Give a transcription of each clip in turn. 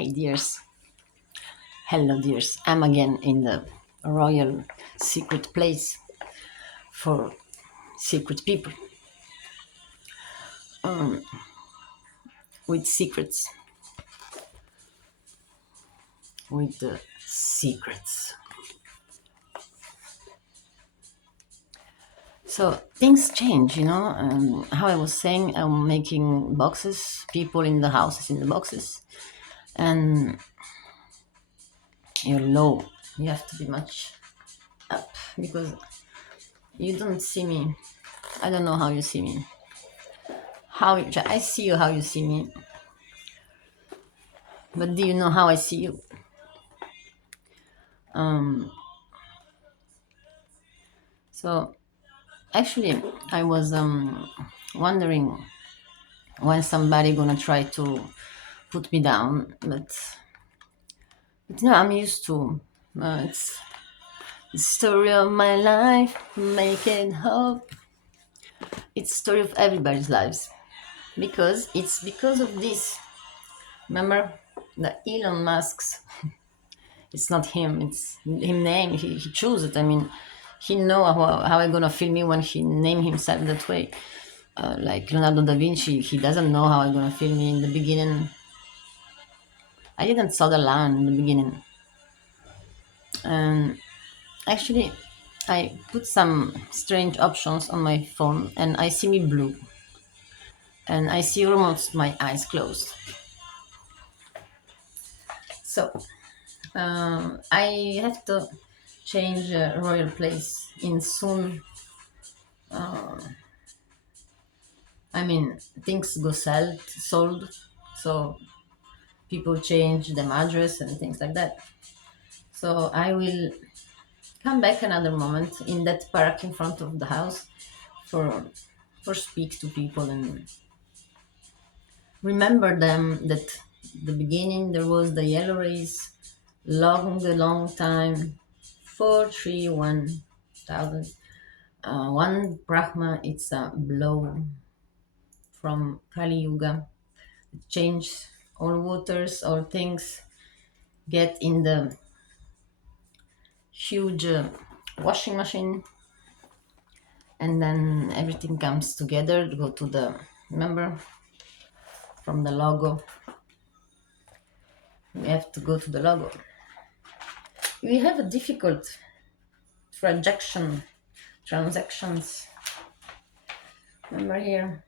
Hi, dears. Hello, dears. I'm again in the royal secret place for secret people with secrets. With the secrets. So things change, how I was saying, I'm making boxes, people in the houses in the boxes, and you're low. You have to be much up because you don't see me. I don't know how you see me. I see you, how you see me, but do you know how I see you? So actually, I was wondering when somebody gonna try to put me down, but no, I'm used to. It's the story of my life, making hope. It's the story of everybody's lives because it's because of this. Remember the Elon Musk's. It's not him. It's him name. He chose it. I mean, he know how I gonna feel me when he name himself that way. Like Leonardo da Vinci, he doesn't know how I'm gonna feel me in the beginning. I didn't saw the line in the beginning, and actually, I put some strange options on my phone, and I see me blue, and I see almost my eyes closed. So I have to change royal place in soon. I mean, things go sold, so people change them address and things like that. So I will come back another moment in that park in front of the house for for speak to people and remember them that the beginning there was the yellow race long time 431,000 one brahma. It's a blow from Kali Yuga. It change all waters, all things get in the huge washing machine, and then everything comes together. Go to the, remember, from the logo, we have to go to the logo. We have a difficult transaction transactions. Remember here.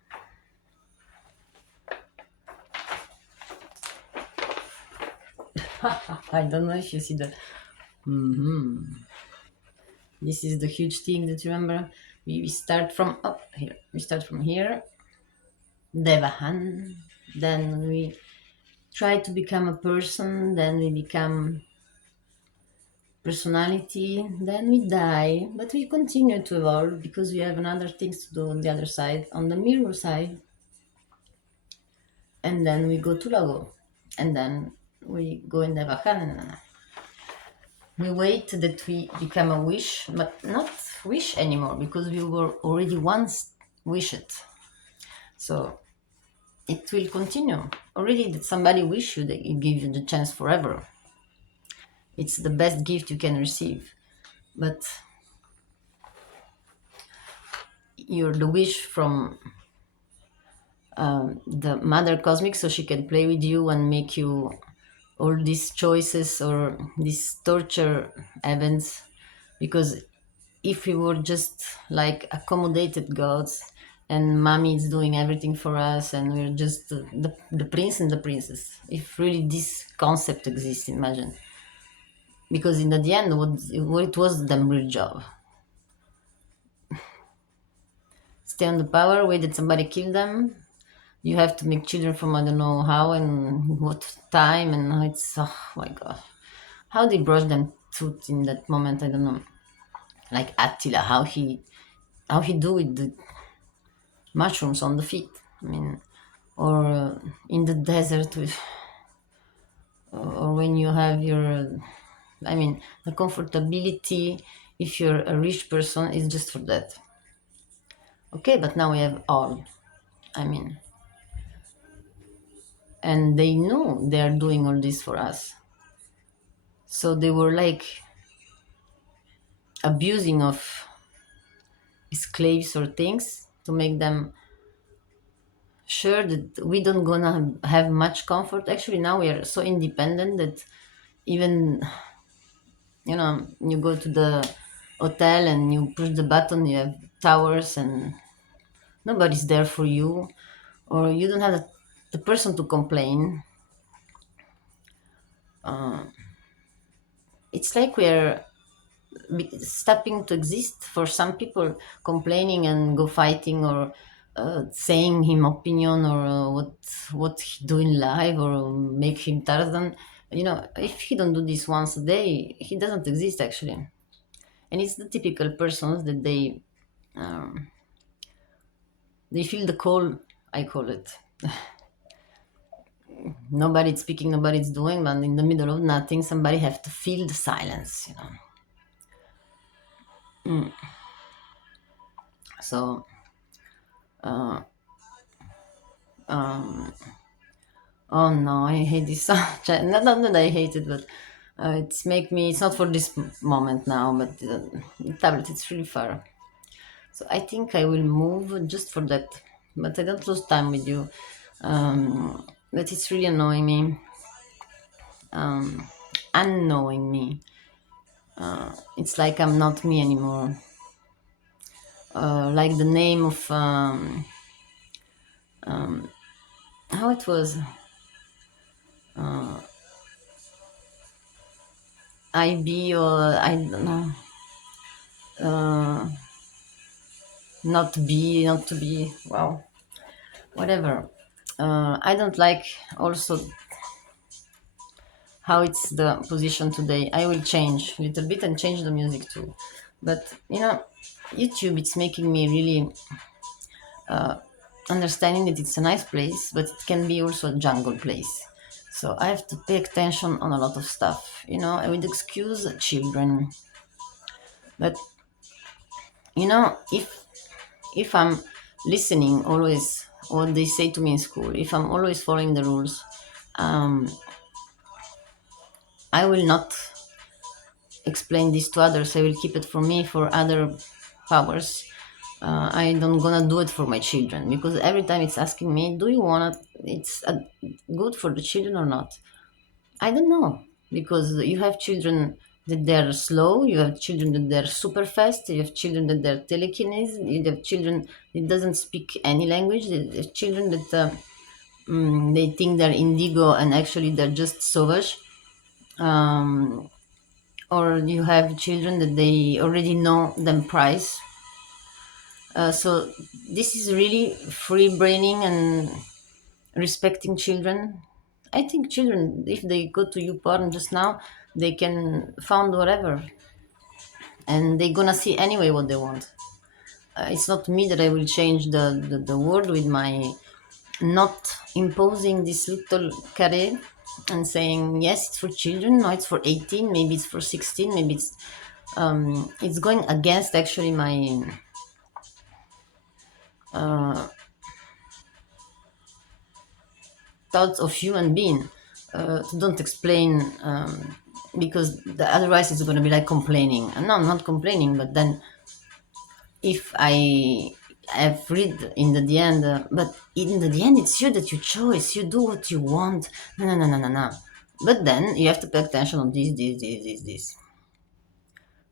I don't know if you see the. This is the huge thing that, remember, we start from up here. We start from here, Devahan. Then we try to become a person. Then we become personality. Then we die, but we continue to evolve because we have another things to do on the other side, on the mirror side. And then we go to Lago, and then we go in Devahan. We wait that we become a wish, but not wish anymore because we were already once wished. So it will continue. Already that somebody wish you, they give you the chance forever. It's the best gift you can receive. But you're the wish from the mother cosmic, so she can play with you and make you all these choices or these torture events. Because if we were just like accommodated gods and mommy is doing everything for us and we're just the prince and the princess, if really this concept exists, imagine. Because in the end, what it was the real job. Stay on the power, wait that somebody kill them. You have to make children from I don't know how and what time, and it's, oh my god. How they brush them tooth in that moment, I don't know. Like Attila, how he do with the mushrooms on the feet. I mean, or in the desert with, or when you have your, I mean, the comfortability. If you're a rich person, is just for that. Okay, but now we have all. I mean, and they knew they are doing all this for us. So they were like abusing of slaves or things to make them sure that we don't gonna have much comfort. Actually, now we are so independent that even, you go to the hotel and you push the button, you have towers and nobody's there for you, or you don't have the person to complain. It's like we're stopping to exist for some people, complaining and go fighting, or saying him opinion, or what he do in life, or make him Tarzan. If he don't do this once a day, he doesn't exist actually. And it's the typical persons that they feel the call. I call it. Nobody's speaking, nobody's doing, but in the middle of nothing, somebody have to feel the silence. So, oh no, I hate this song. Not that I hate it, but it's make me. It's not for this moment now, but the tablet. It's really far. So I think I will move just for that. But I don't lose time with you. But it's really annoying me. Unknowing me. It's like I'm not me anymore. Like the name of how it was, IB, or I don't know, not to be. Wow, whatever. I don't like also how it's the position today. I will change a little bit and change the music too. But YouTube, it's making me really understanding that it's a nice place, but it can be also a jungle place. So I have to pay attention on a lot of stuff. I would excuse children, but if I'm listening always what they say to me in school, if I'm always following the rules, I will not explain this to others. I will keep it for me, for other powers. I don't gonna do it for my children, because every time it's asking me, do you wanna? It's good for the children or not? I don't know, because you have children that they're slow, you have children that they're super fast, you have children that they're telekinesis, you have children that doesn't speak any language, you have children that they think they're indigo and actually they're just sauvage. Or you have children that they already know them price. So this is really free braining and respecting children. I think children, if they go to YouPorn just now, they can found whatever, and they're gonna see anyway what they want. It's not me that I will change the world with my not imposing this little carré and saying yes, it's for children, no, it's for 18, maybe it's for 16, maybe it's going against actually my thoughts of human being. Don't explain, because otherwise it's going to be like complaining. And no, I'm not complaining, but then if I have read in the end, but in the end it's you that you choose, you do what you want. No, no, no, no, no, no. But then you have to pay attention on this.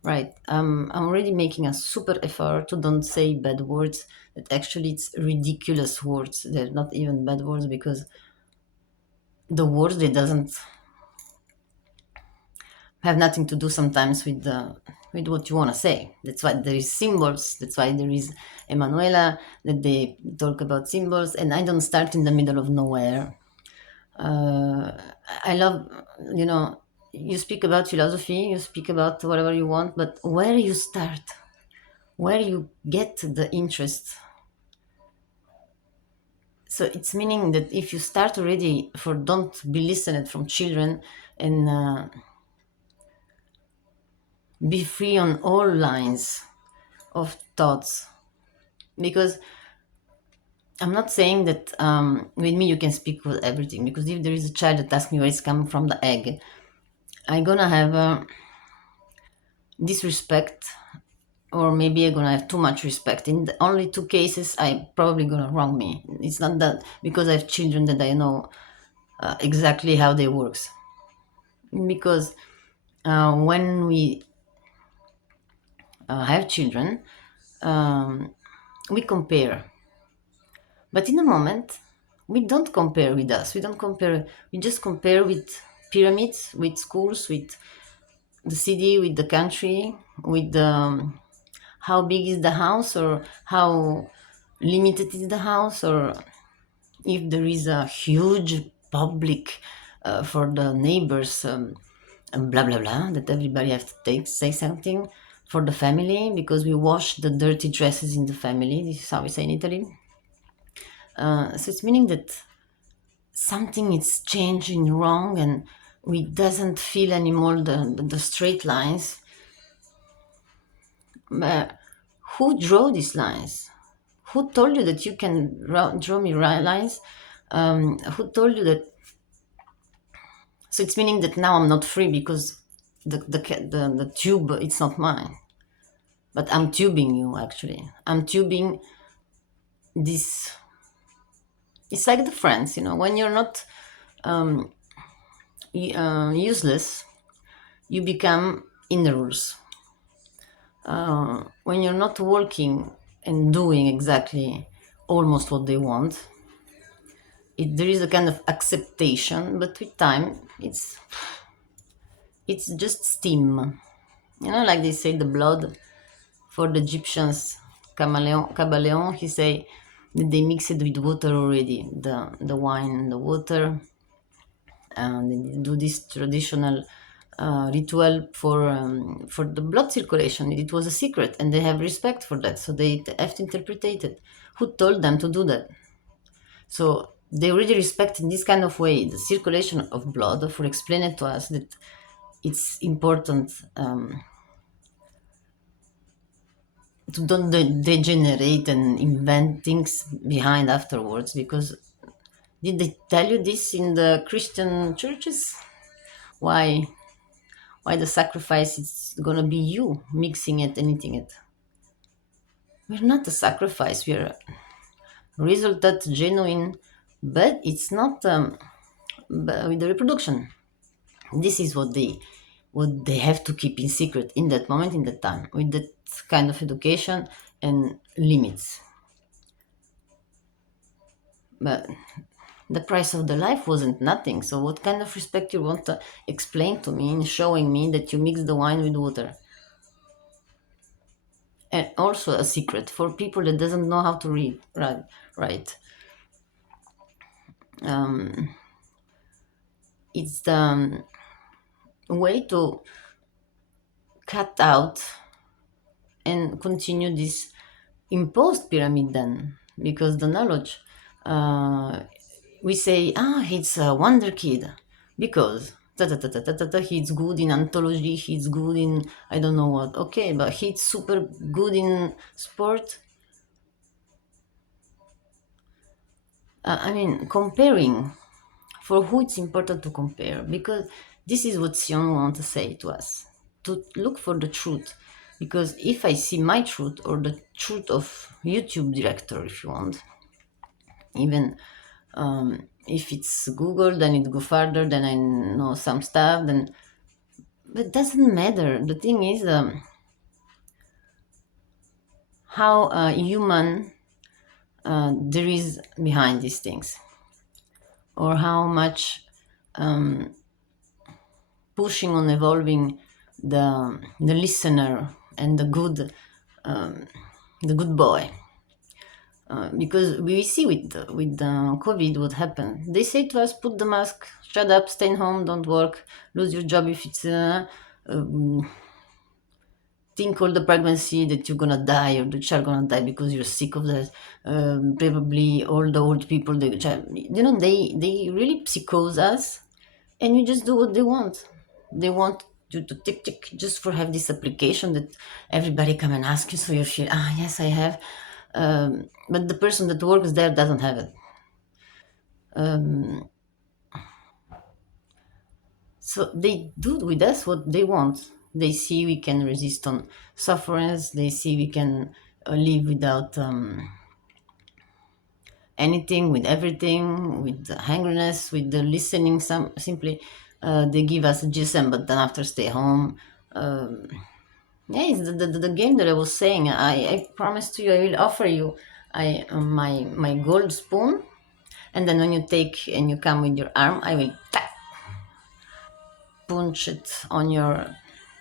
Right. I'm already making a super effort to don't say bad words. That actually it's ridiculous words. They're not even bad words, because the words they doesn't have nothing to do sometimes with what you want to say. That's why there is symbols. That's why there is Emanuela, that they talk about symbols, and I don't start in the middle of nowhere. Uh, I love, you know, you speak about philosophy, you speak about whatever you want, but where you start, where you get the interest. So it's meaning that if you start already for don't be listened from children, and be free on all lines of thoughts, because I'm not saying that with me you can speak with everything, because if there is a child that asks me where it's coming from the egg, I'm gonna have disrespect, or maybe I'm gonna have too much respect. In the only two cases, I probably gonna wrong me. It's not that because I have children that I know exactly how they works. Because when we have children, um, we compare. But in a moment, we don't compare with us. We don't compare. We just compare with pyramids, with schools, with the city, with the country, with how big is the house, or how limited is the house, or if there is a huge public for the neighbors, and blah blah blah, that everybody has to take say something for the family, because we wash the dirty dresses in the family. This is how we say in Italy. So it's meaning that something is changing wrong, and we doesn't feel anymore the straight lines. But who drew these lines? Who told you that you can draw me right lines? Who told you that? So it's meaning that now I'm not free, because the tube, it's not mine, but I'm tubing you. Actually, I'm tubing this. It's like the friends, when you're not useless, you become in the rules. When you're not working and doing exactly almost what they want, there is a kind of acceptation, but with time, it's just steam. Like they say, the blood for the Egyptians, Cabaleon, he say that they mix it with water already, the wine and the water, and they do this traditional ritual for the blood circulation. It was a secret, and they have respect for that, so they have to interpret it. Who told them to do that? So they really respect in this kind of way the circulation of blood, for explaining to us that it's important to don't degenerate and invent things behind afterwards. Because did they tell you this in the Christian churches? Why the sacrifice is gonna be you mixing it and eating it? We're not a sacrifice. We're a result that's genuine, but it's not with the reproduction. This is what they have to keep in secret in that moment, in that time, with that kind of education and limits. But the price of the life wasn't nothing. So what kind of respect you want to explain to me in showing me that you mix the wine with water? And also a secret for people that doesn't know how to read, right. It's the way to cut out and continue this imposed pyramid, then, because the knowledge, uh, we say, he's a wonder kid because he's good in anthology, he's good in I don't know what. Okay, but he's super good in sport. I mean, comparing, for who it's important to compare, because this is what Sion wants to say to us, to look for the truth. Because if I see my truth, or the truth of YouTube director, if you want, even if it's Google, then it go further, then I know some stuff, then, but it doesn't matter. The thing is, how human there is behind these things, or how much pushing on evolving the listener and the good boy. Because we see with COVID what happened. They say to us, put the mask, shut up, stay home, don't work, lose your job if it's think all the pregnancy that you're gonna die, or the child gonna die because you're sick of that. Probably all the old people, they really psychose us, and you just do what they want. They want you to tick tick just for have this application that everybody come and ask you, so you feel, yes, I have. but the person that works there doesn't have it. So they do with us what they want. They see we can resist on sufferance. They see we can live without anything, with everything, with the hungriness, with the listening. Some simply they give us a GSM, but then after stay home. Yeah, it's the game that I was saying. I promise to you, I will offer you my gold spoon, and then when you take and you come with your arm, I will punch it on your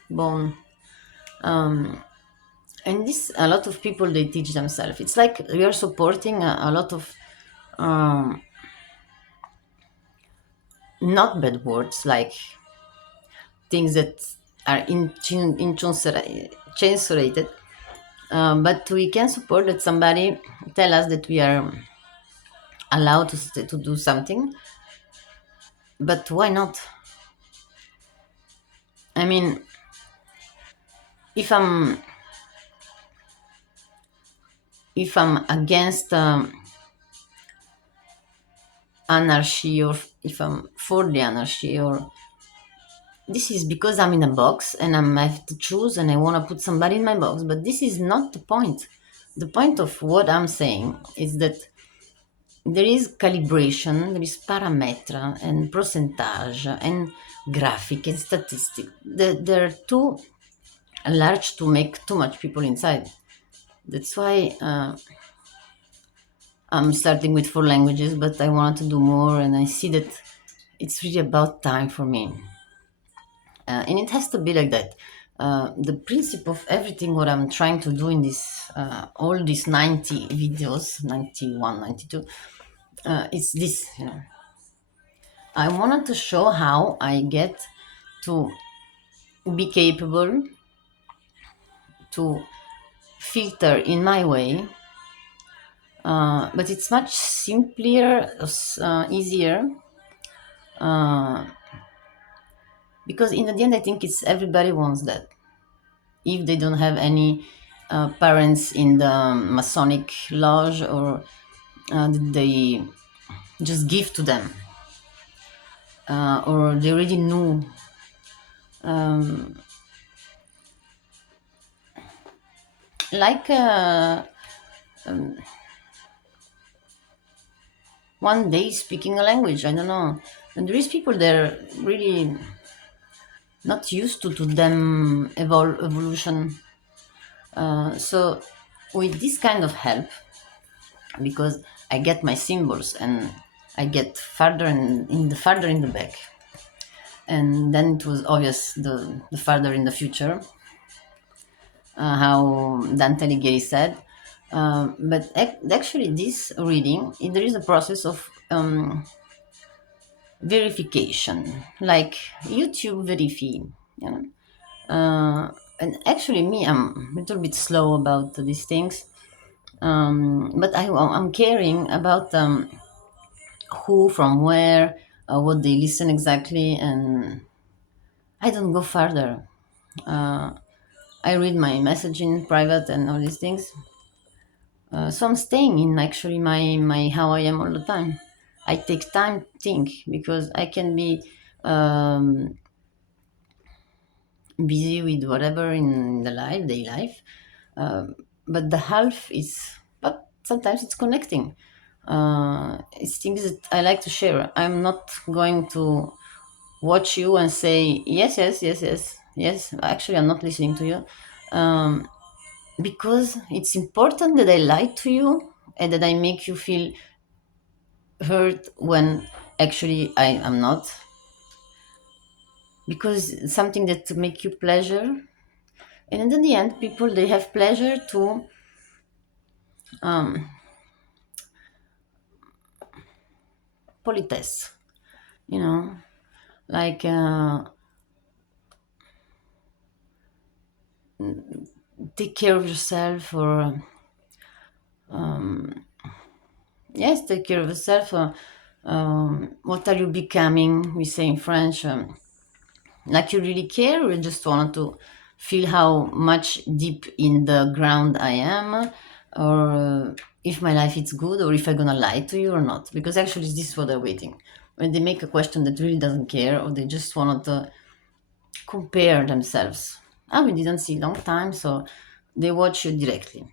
bone. And this, a lot of people they teach themselves. It's like we are supporting a lot of not bad words, like things that are incensurated. But we can support that somebody tell us that we are allowed to do something. But why not? I mean, if I'm against anarchy, or if I'm for the anarchy, or this is because I'm in a box and I have to choose and I want to put somebody in my box. But this is not the point. The point of what I'm saying is that there is calibration, there is parameter and percentage and graphic and statistic. They're too large to make too much people inside. That's why I'm starting with 4 languages, but I want to do more, and I see that it's really about time for me. And it has to be like that. The principle of everything what I'm trying to do in this all these 90 videos, 91, 92, it's this, I wanted to show how I get to be capable to filter in my way, but it's much simpler, easier, because in the end I think it's everybody wants that. If they don't have any parents in the Masonic lodge, or they just give to them, or they already knew, like one day speaking a language, I don't know. And there is people that are really not used to them evolution. So with this kind of help, because I get my symbols and I get farther farther in the back, and then it was obvious the farther in the future, how Dante Alighieri said. But actually, this reading, there is a process of verification, like YouTube verify, you know. And actually, me, I'm a little bit slow about these things, but I'm caring about who, from where, what they listen exactly, and I don't go further. I read my message in private and all these things. So I'm staying in actually my how I am all the time. I take time to think, because I can be um, busy with whatever in the life, day life, but the half is. But sometimes it's connecting. It's things that I like to share. I'm not going to watch you and say yes, yes, yes, yes, yes. Actually, I'm not listening to you, because it's important that I lie to you and that I make you feel hurt when actually I am not, because it's something that to make you pleasure. And in the end, people they have pleasure to politesse, you know, like take care of yourself, or yes, take care of yourself. What are you becoming? We say in French, like you really care, or you just want to feel how much deep in the ground I am. or if my life is good, or if I'm gonna lie to you or not. Because actually, this is what they're waiting. When they make a question that really doesn't care, or they just want to compare themselves. Ah, we didn't see long time, so they watch you directly.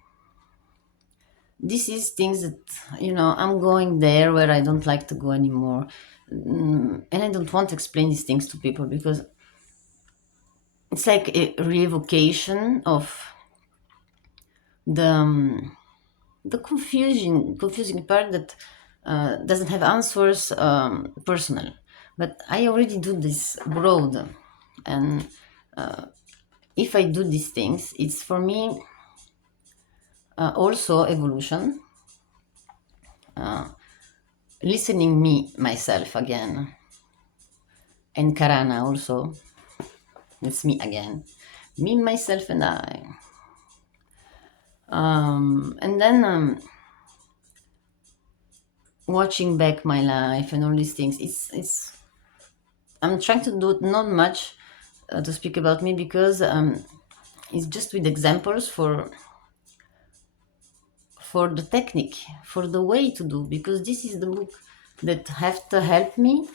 This is things that, I'm going there where I don't like to go anymore. And I don't want to explain these things to people because it's like a revocation of the the confusing part that doesn't have answers personal. But I already do this broad, and if I do these things, it's for me also evolution, listening me myself again, and Karana also. It's me again, me myself and I. And then watching back my life and all these things. It's I'm trying to do not much to speak about me because it's just with examples for the technique, for the way to do, because this is the book that have to help me,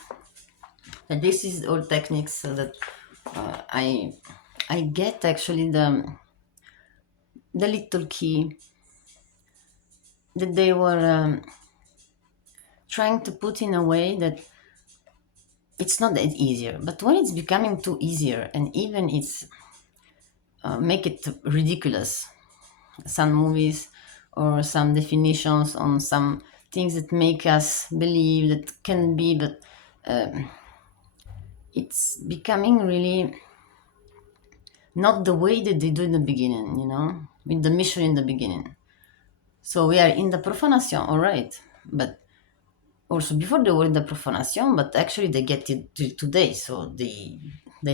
and this is all techniques so that I get actually the little key that they were trying to put in a way that it's not that easier, but when it's becoming too easier and even it's make it ridiculous, some movies or some definitions on some things that make us believe that can be, but it's becoming really not the way that they do in the beginning, with the mission in the beginning. So we are in the profanation, all right, but also before they were in the profanation, but actually they get it till today, so they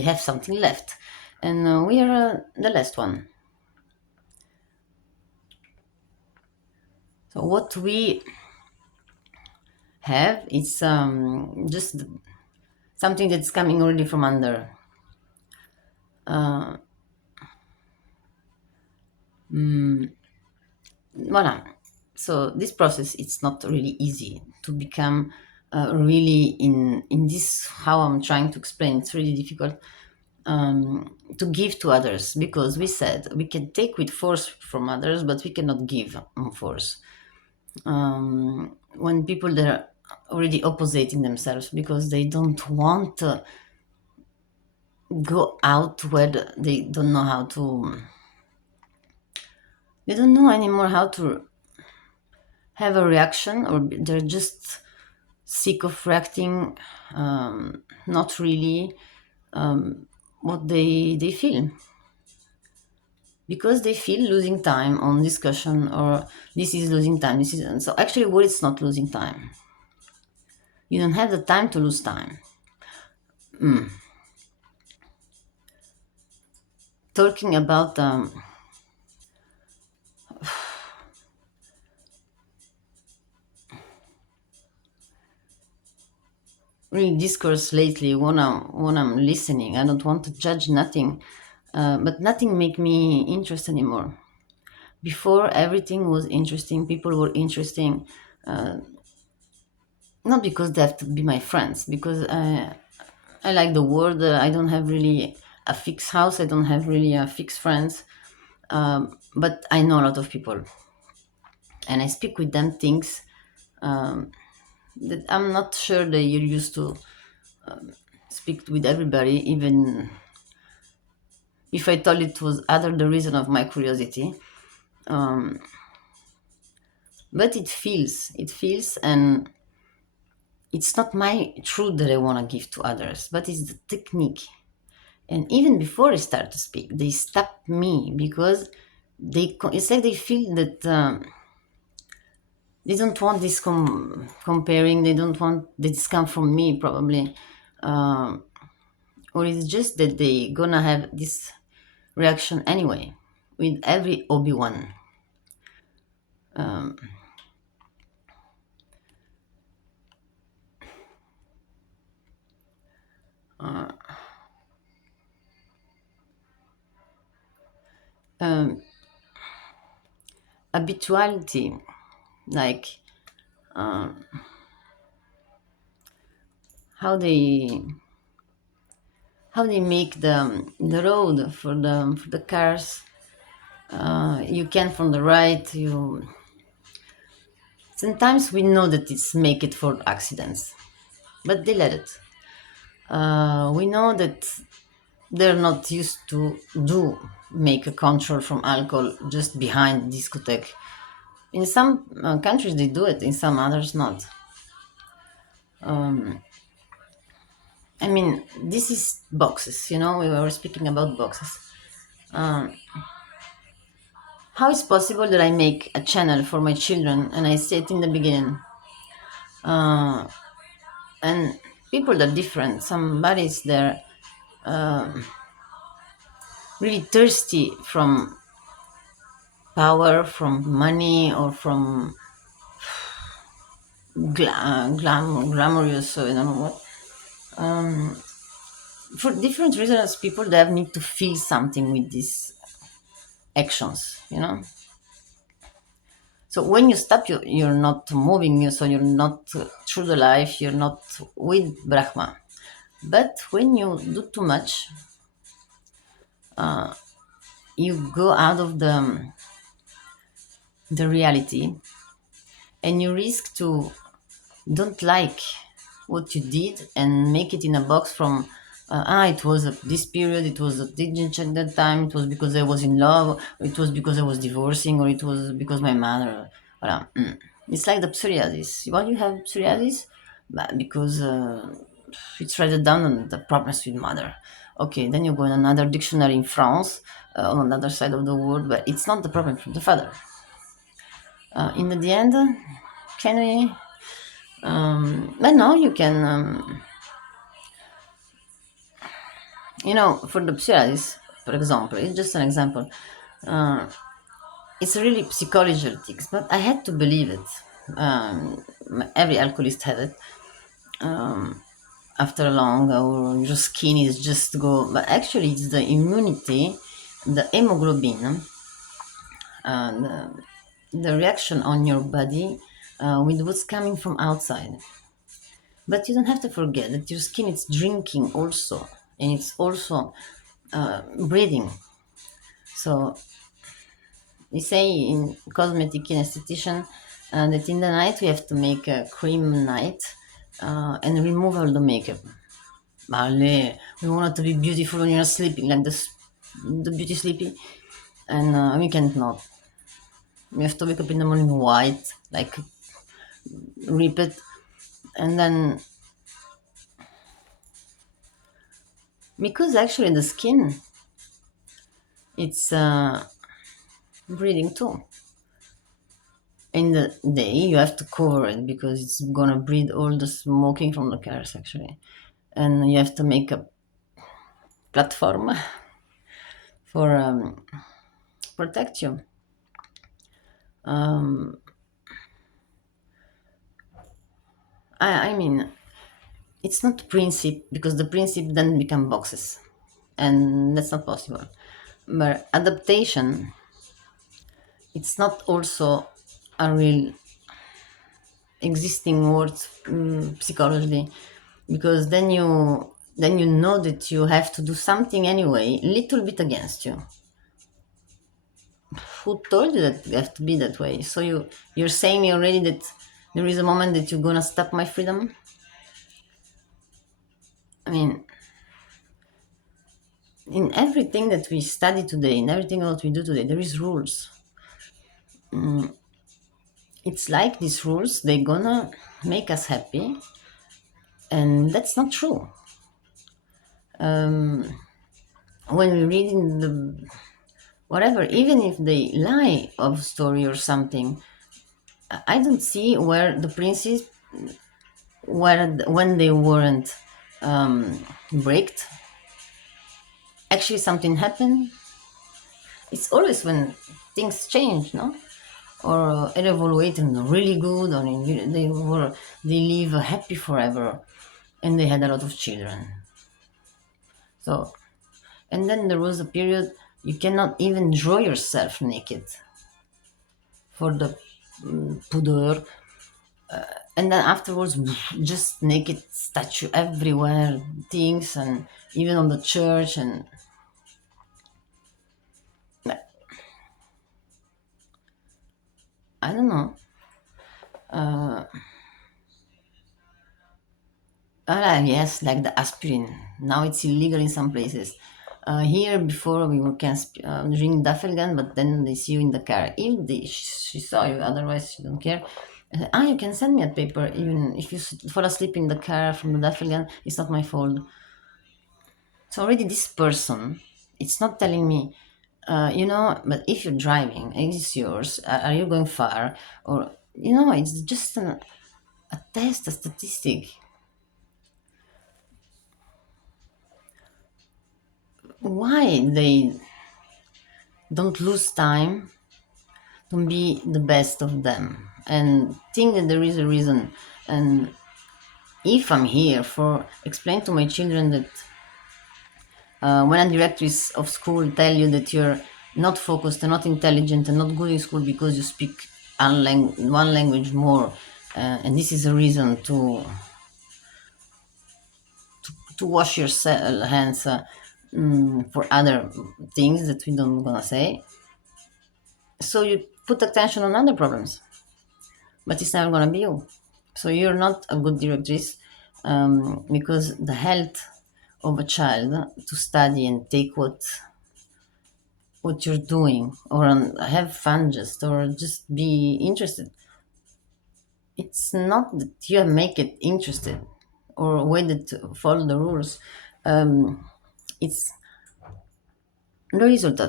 have something left, and we are the last one. So what we have, it's just something that's coming already from under. Voilà. So this process, it's not really easy to become really in this, how I'm trying to explain. It's really difficult to give to others, because we said we can take with force from others, but we cannot give on force. When people, they're already opposing themselves because they don't want to go out where they don't know how to, they don't know anymore how to have a reaction, or they're just sick of reacting, not really what they feel, because they feel losing time on discussion, or this is losing time, this is, so actually what, it's not losing time. You don't have the time to lose time. Talking about really discourse lately, when I'm listening, I don't want to judge nothing, but nothing make me interest anymore. Before, everything was interesting, people were interesting, not because they have to be my friends, because I like the world. I don't have really a fixed house, I don't have really a fixed friends, but I know a lot of people, and I speak with them things that I'm not sure that you're used to speak with everybody, even if I told it was other the reason of my curiosity. But it feels, and it's not my truth that I want to give to others, but it's the technique. And even before I start to speak, they stop me because it's like they feel that they don't want this comparing. They don't want this come from me, probably, or it's just that they gonna have this reaction anyway with every Obi-Wan. habituality, like how they how they make the road for the cars. You can from the right. You sometimes we know that it's make it for accidents, but they let it. We know that they're not used to do make a control from alcohol just behind discotheque. In some countries they do it, in some others not. I mean, this is boxes, you know, we were speaking about boxes. How is possible that I make a channel for my children and I said in the beginning, and people are different. Somebody's there really thirsty from power, from money, or from glamorous, I don't know what. For different reasons, people that need to feel something with these actions, you know. So when you stop, you're not moving, so you're not through the life, you're not with Brahma. But when you do too much, you go out of the reality and you risk to don't like what you did and make it in a box from it was this period, it was didn't at that time, it was because I was in love, it was because I was divorcing, or it was because my mother. It's like the psoriasis. Why you have psoriasis? But because it's written down on the problems with mother. Okay, then you go in another dictionary in France, on another side of the world, but it's not the problem from the father. In the end, can we? But no, you can. You know, for the psoriasis, for example, it's just an example. It's really psychological things, but I had to believe it. Every alcoholist had it after long, or your skin is just go. But actually, it's the immunity, the hemoglobin, and the reaction on your body with what's coming from outside. But you don't have to forget that your skin is drinking also, and it's also breathing. So we say in cosmetic esthetician that in the night we have to make a cream night and remove all the makeup. Vale, we want it to be beautiful when you're sleeping, like this, the beauty sleepy, and we can't not. We have to wake up in the morning white, like rip it, and then because actually the skin, it's breathing too. In the day, you have to cover it because it's gonna breathe all the smoking from the cars actually, and you have to make a platform for protect you. I mean, it's not principle because the principle then become boxes, and that's not possible. But adaptation, it's not also a real existing word psychologically, because then you know that you have to do something anyway, little bit against you. Who told you that you have to be that way? So you're saying me already that there is a moment that you're gonna stop my freedom. I mean, in everything that we study today, in everything that we do today, there is rules. It's like these rules, they're gonna make us happy, and that's not true. When we read in the whatever, even if they lie of story or something, I don't see where the princes where when they weren't breaked, actually something happened. It's always when things change, no? Or evaluate and really good, or they live happy forever, and they had a lot of children. So, and then there was a period you cannot even draw yourself naked. for the pudor, and then afterwards just naked statue everywhere, things, and even on the church, and I don't know. Yes, like the aspirin. Now it's illegal in some places. Here before we can drink Duffelgan, but then they see you in the car. If she saw you, otherwise she don't care. You can send me a paper even if you fall asleep in the car from the Duffelgan. It's not my fault. So already this person, it's not telling me, but if you're driving, it's yours. Are you going far? Or, it's just a test, a statistic. Why they don't lose time to be the best of them and think that there is a reason. And if I'm here for explain to my children that when a directress of school tell you that you're not focused and not intelligent and not good in school because you speak one language more, and this is a reason to wash your hands for other things that we don't gonna say. So you put attention on other problems, but it's never gonna be you. So you're not a good directress, because the health of a child to study and take what you're doing, or have fun, just or just be interested. It's not that you make it interested or wait to follow the rules. It's the result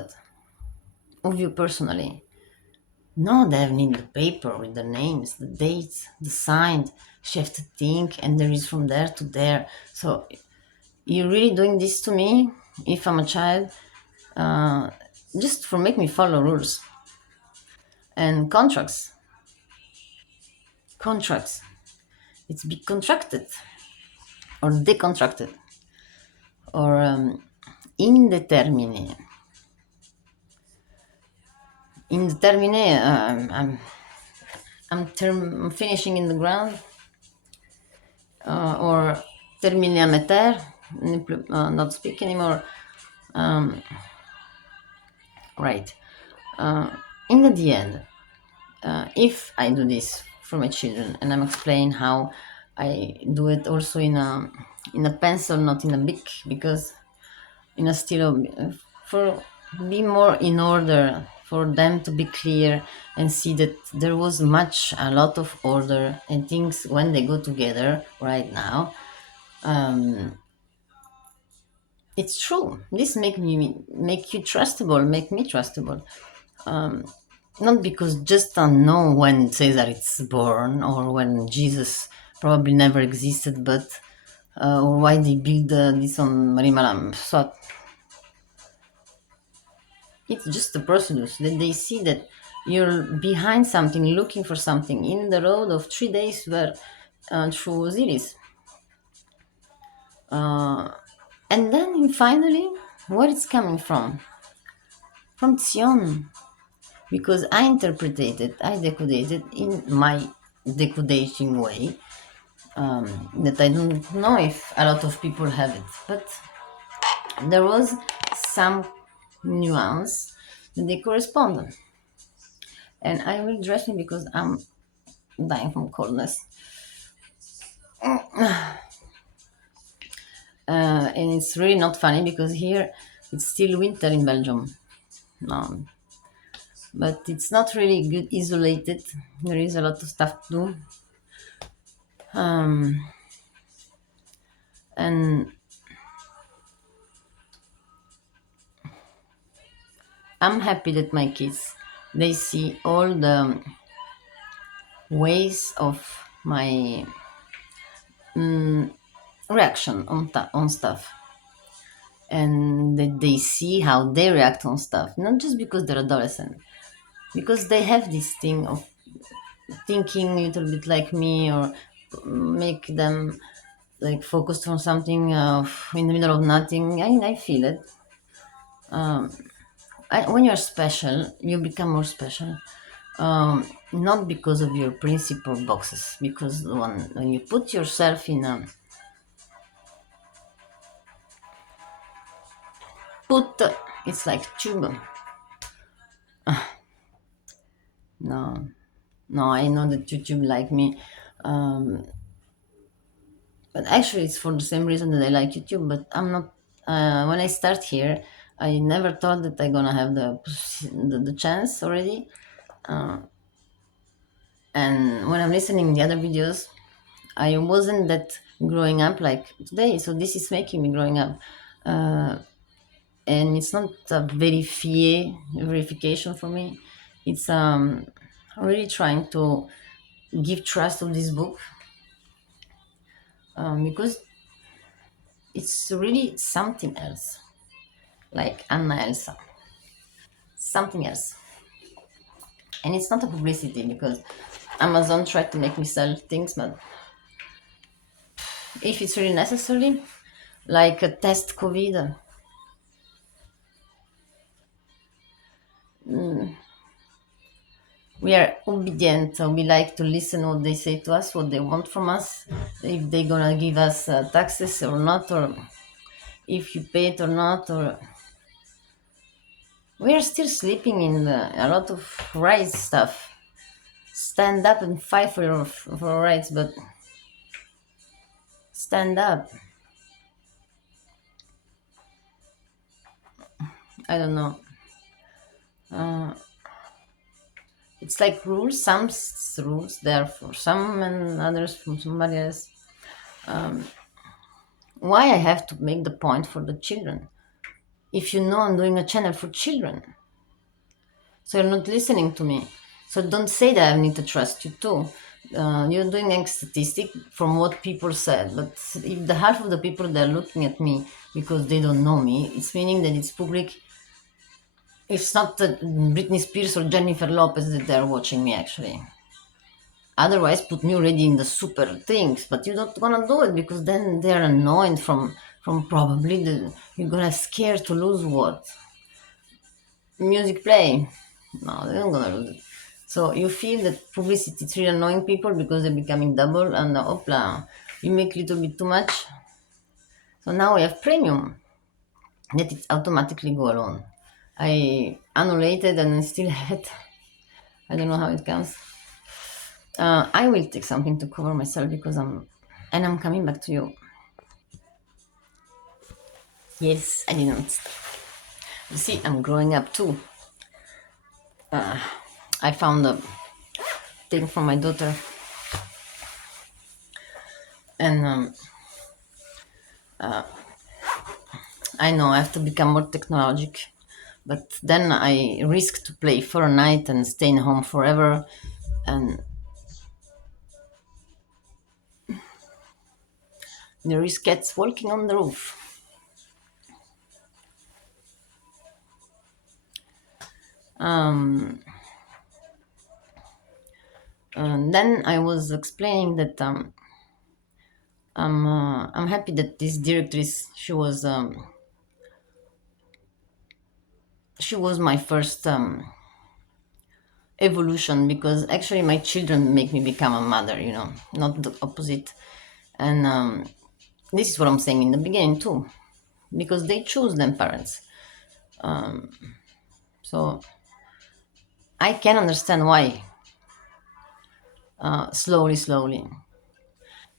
of you personally. No, they need the paper with the names, the dates, the sign. She have to think, and there is from there to there. So you're really doing this to me if I'm a child, just for make me follow rules and contracts. It's be contracted or decontracted or indeterminate. Indeterminate. I'm finishing in the ground, or terminé à meter. Not speak anymore. Right. In the end, if I do this for my children, and I'm explaining how I do it also in a pencil, not in a book, because in a stilo, for be more in order, for them to be clear and see that there was a lot of order and things when they go together right now. It's true. This make you trustable, make me trustable. Not because just know when Caesar is born or when Jesus probably never existed, but or why they build this on Marimalam. So it's just the procedures that they see that you're behind something, looking for something in the road of 3 days where through Osiris. And then finally, where it's coming from? From Sion. Because I interpreted it, I decoded it in my decoding way, that I don't know if a lot of people have it, but there was some nuance that they correspond. And I will dress me because I'm dying from coldness. And it's really not funny because here it's still winter in Belgium. No, but it's not really good isolated. There is a lot of stuff to do. And I'm happy that my kids they see all the ways of my reaction on stuff, and that they see how they react on stuff, not just because they're adolescent, because they have this thing of thinking a little bit like me, or make them like focused on something in the middle of nothing. I feel it. When you're special, you become more special. Not because of your principal boxes, because when you put yourself in a put it's like tube. No, no, I know that YouTube like me, um, but actually it's for the same reason that I like YouTube. But I'm not. When I start here, I never thought that I'm gonna have the chance already. And when I'm listening the other videos, I wasn't that growing up like today. So this is making me growing up, and it's not a verification for me. It's really trying to give trust to this book, because it's really something else, like Anna Elsa, something else. And it's not a publicity because Amazon tried to make me sell things, but if it's really necessary, like a test COVID, we are obedient. So we like to listen what they say to us, what they want from us, if they're gonna give us taxes or not, or if you pay it or not, or we are still sleeping in a lot of rights stuff. Stand up and fight for rights, but stand up. I don't know. It's like rules. Rules there for some and others from somebody else. Why I have to make the point for the children? If you know I'm doing a channel for children, so you're not listening to me. So don't say that I need to trust you too. You're doing a statistic from what people said, but if the half of the people they're looking at me because they don't know me, it's meaning that it's public. It's not Britney Spears or Jennifer Lopez that they're watching me actually. Otherwise, put me already in the super things, but you don't wanna do it because then they're annoyed from probably you're gonna scare to lose what music play. No, they're not gonna lose it. So you feel that publicity is really annoying people because they're becoming double and opla, you make a little bit too much. So now we have premium that it automatically go alone. I annullated and I still had. I don't know how it comes. I will take something to cover myself because I'm coming back to you. Yes, I didn't. You see, I'm growing up too. I found a thing from my daughter, and I know I have to become more technologic. But then I risk to play for a night and staying home forever, and the risk gets walking on the roof. And then I was explaining that I'm happy that this directress she was my first evolution because actually my children make me become a mother, not the opposite. And this is what I'm saying in the beginning too, because they choose them parents. So I can understand why, slowly,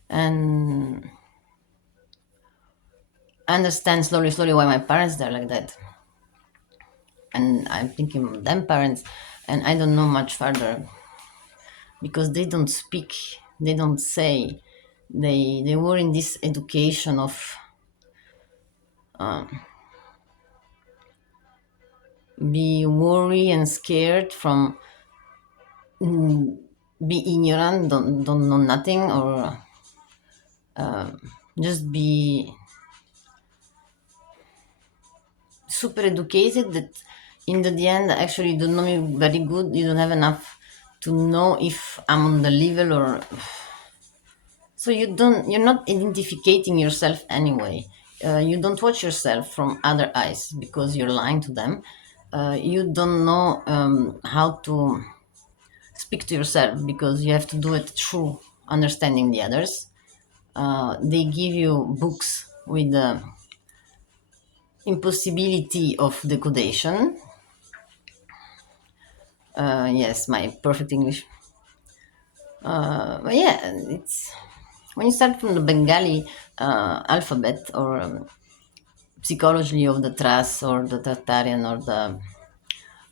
and understand slowly why my parents are like that. And I'm thinking of them parents, and I don't know much further because they don't speak, they don't say, they were in this education of be worried and scared from be ignorant, don't know nothing, or just be super educated that in the end actually you don't know me very good, you don't have enough to know if I'm on the level or so you're not identifying yourself anyway. You don't watch yourself from other eyes because you're lying to them. You don't know how to. speak to yourself because you have to do it through understanding the others. They give you books with the impossibility of decodation. Yes, my perfect English. But yeah, it's when you start from the Bengali alphabet or psychology of the Thrace or the Tartarian or the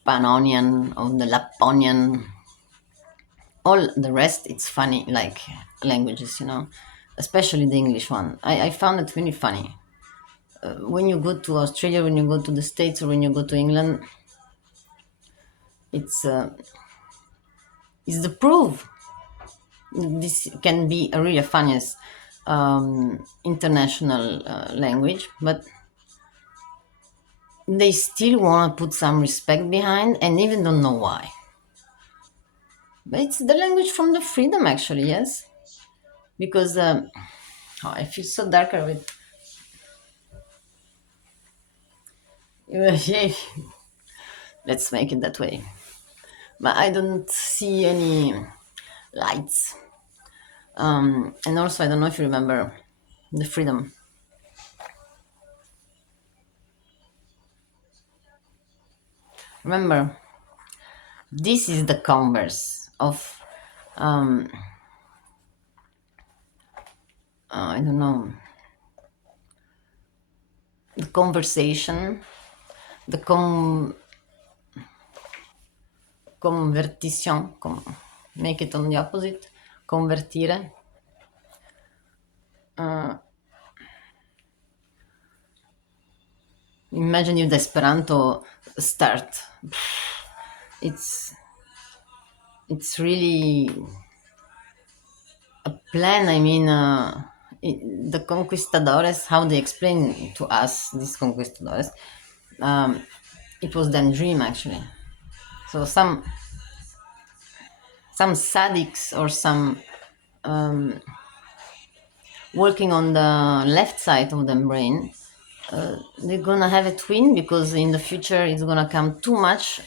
Pannonian or the Laponian, all the rest, it's funny, like languages, especially the English one. I found it really funny. When you go to Australia, when you go to the States, or when you go to England, it's it's the proof this can be a really funniest international language, but they still want to put some respect behind and even don't know why. But it's the language from the freedom, actually, yes, because oh, I feel so darker with. Yeah, let's make it that way. But I don't see any lights. And also, I don't know if you remember the freedom. Remember, this is the converse of, I don't know, the conversation, the convertition, make it on the opposite, convertire. Imagine you the Esperanto start. It's it's really a plan. I mean, the conquistadores, how they explain to us these conquistadores, um, it was their dream actually. So some sadics or some working on the left side of the brain, they're gonna have a twin because in the future it's gonna come too much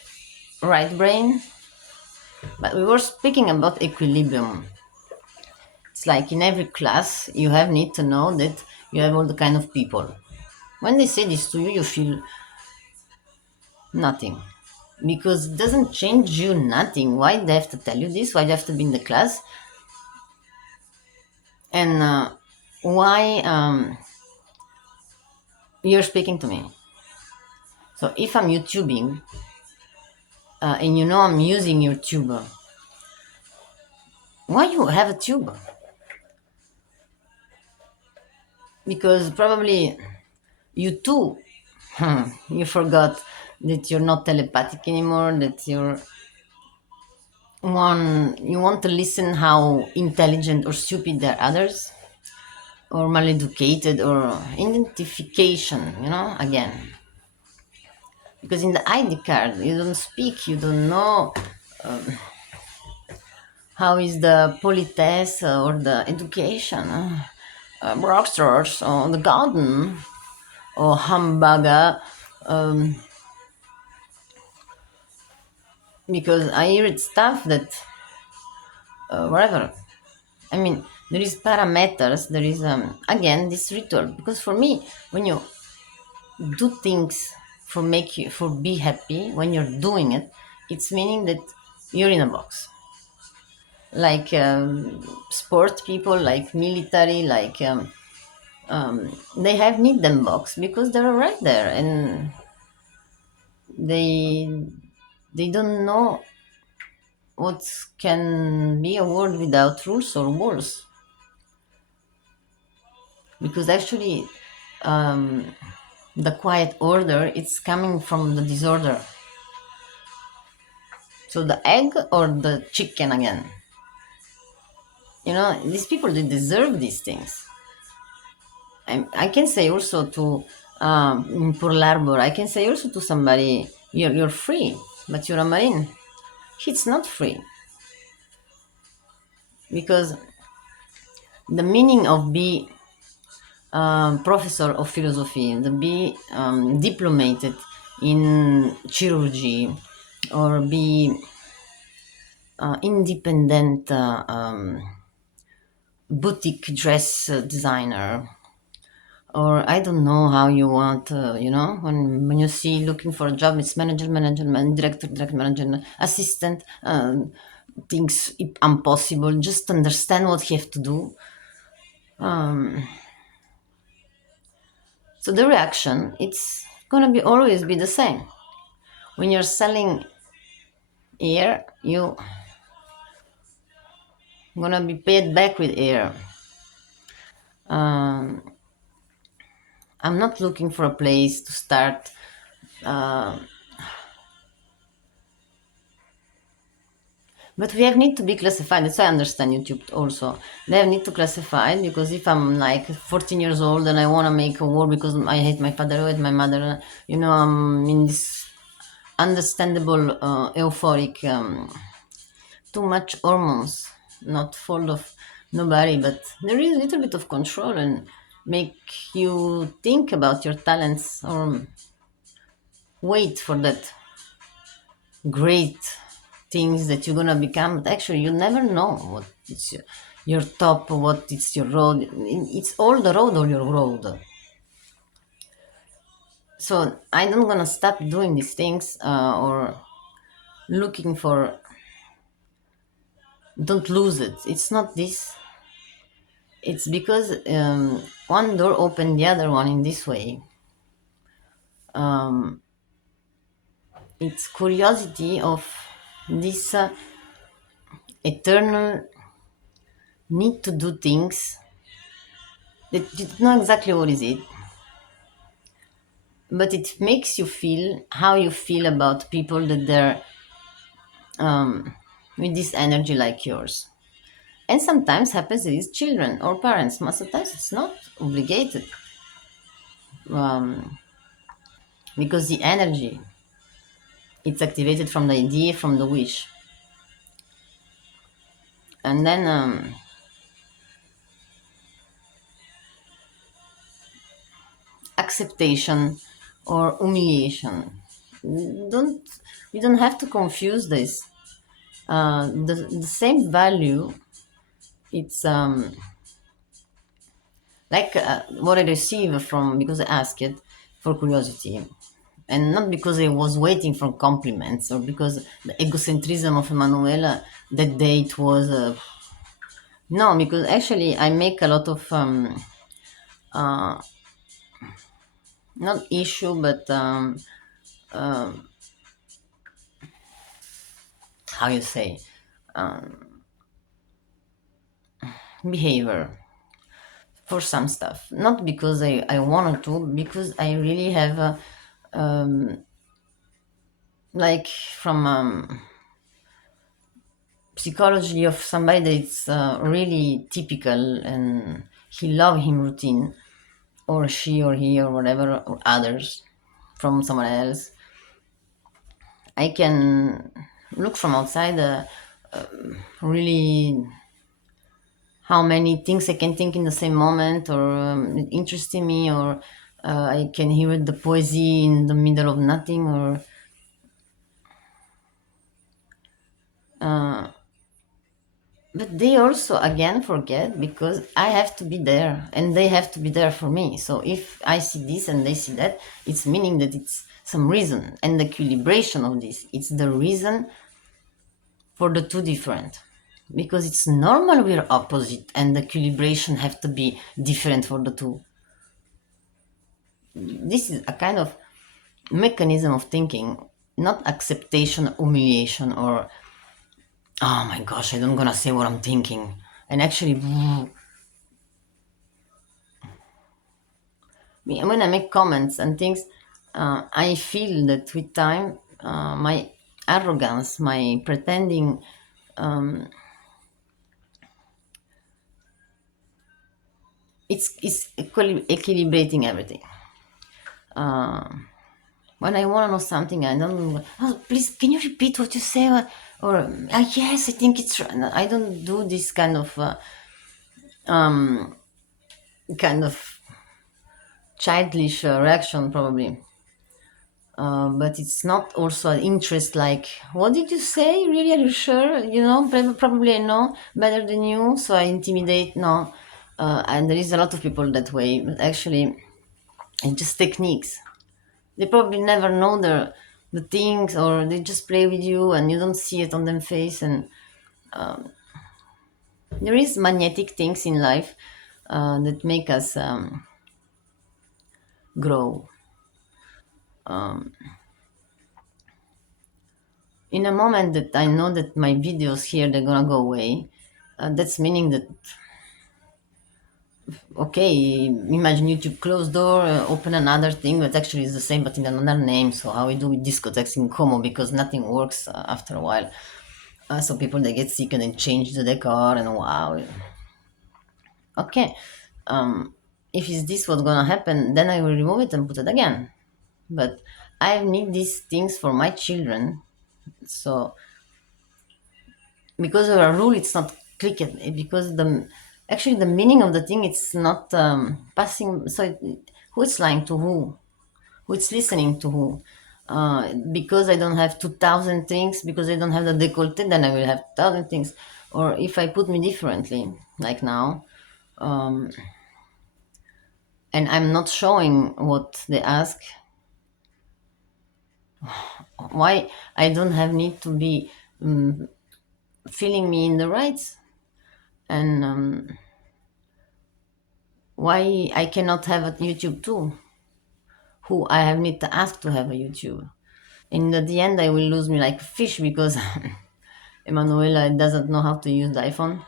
right brain. But we were speaking about equilibrium. It's like in every class you have need to know that you have all the kind of people. When they say this to you, you feel nothing because it doesn't change you nothing. Why they have to tell you this? Why you have to be in the class? And why you're speaking to me? So if I'm YouTubing and you know I'm using your tube, why you have a tube? Because probably you too, you forgot that you're not telepathic anymore. That you want to listen how intelligent or stupid there are others, or maleducated, or identification. Again, because in the ID card you don't speak, you don't know how is the politesse or the education. Rockstars or the garden or hamburger, because I read stuff that whatever. I mean, there is parameters. There is again this ritual because for me, when you do things for be happy, when you're doing it, it's meaning that you're in a box. Like sport people, like military, like they have need them box because they're right there and they they don't know what can be a world without rules or walls, because actually the quiet order it's coming from the disorder. So the egg or the chicken again, these people, they deserve these things. I can say also to pour l'arbor, I can say also to somebody, you're free, but you're a marine. It's not free, because the meaning of be professor of philosophy, the be diplomated in chirurgy, or be independent boutique dress designer, or I don't know how you want, when you see looking for a job, it's manager, director, direct manager, assistant, things impossible. Just understand what you have to do. So the reaction, it's gonna be always be the same. When you're selling air, you gonna be paid back with air. I'm not looking for a place to start. But we have need to be classified. That's why I understand YouTube also. They have need to classify it, because if I'm like 14 years old and I want to make a war because I hate my father, I hate my mother, I'm in this understandable, euphoric, too much hormones, not fault of nobody, but there is a little bit of control and make you think about your talents, or wait for that great things that you're gonna become. But actually you never know what it's your top, what it's your road. It's all the road or your road. So I don't gonna stop doing these things, or looking for, don't lose it. It's not this. It's because, one door opened the other one in this way. It's curiosity of this, eternal need to do things that you don't know exactly what is it, but it makes you feel how you feel about people that they're, with this energy like yours. And sometimes happens it is children or parents. Most of the times it's not obligated, because the energy, it's activated from the idea, from the wish. And then, acceptation or humiliation. Don't We don't have to confuse this. The same value. It's, like, what I receive from, because I asked it for curiosity, and not because I was waiting for compliments, or because the egocentrism of Emanuela that day it was, no, because actually I make a lot of, not issue, but, how you say, behavior for some stuff, not because I wanted to, because I really have, like, from, psychology of somebody that's, really typical, and he love him routine, or she or he or whatever, or others from someone else. I can look from outside, really how many things I can think in the same moment, or, it interests me, or, I can hear the poesy in the middle of nothing, or, but they also again forget, because I have to be there and they have to be there for me. So if I see this and they see that, it's meaning that it's some reason, and the equilibration of this, it's the reason for the two different, because it's normal we're opposite, and the equilibration have to be different for the two. This is a kind of mechanism of thinking, not acceptation, humiliation, or, oh my gosh, I don't gonna say what I'm thinking, and actually, when I make comments and things, I feel that with time, my arrogance, my pretending, it's equilibrating everything. When I want to know something, I don't. Oh, please, can you repeat what you say? Or, yes, I think it's. I don't do this kind of childish, reaction, probably. But it's not also an interest like, what did you say? Really, are you sure? Probably I know better than you, so I intimidate. No, and there is a lot of people that way, but actually, it's just techniques. They probably never know the things, or they just play with you, and you don't see it on them face. And there is magnetic things in life that make us grow. In a moment that I know that my videos here they're gonna go away, that's meaning that okay, imagine YouTube close door, open another thing that actually is the same but in another name. So how we do with discotheques in Como because nothing works after a while. So people they get sick and then change the decor and wow. Okay, if is this what's gonna happen, then I will remove it and put it again. But I need these things for my children. So because of a rule it's not clicked because the actually the meaning of the thing it's not passing so who is lying to who is listening to who because I don't have 2000 things because I don't have the decollete then I will have 1000 things or if I put me differently like now and I'm not showing what they ask why I don't have need to be feeling me in the rights and why I cannot have a YouTube too who I have need to ask to have a YouTube. In the end, I will lose me like a fish because Emanuela doesn't know how to use the iPhone.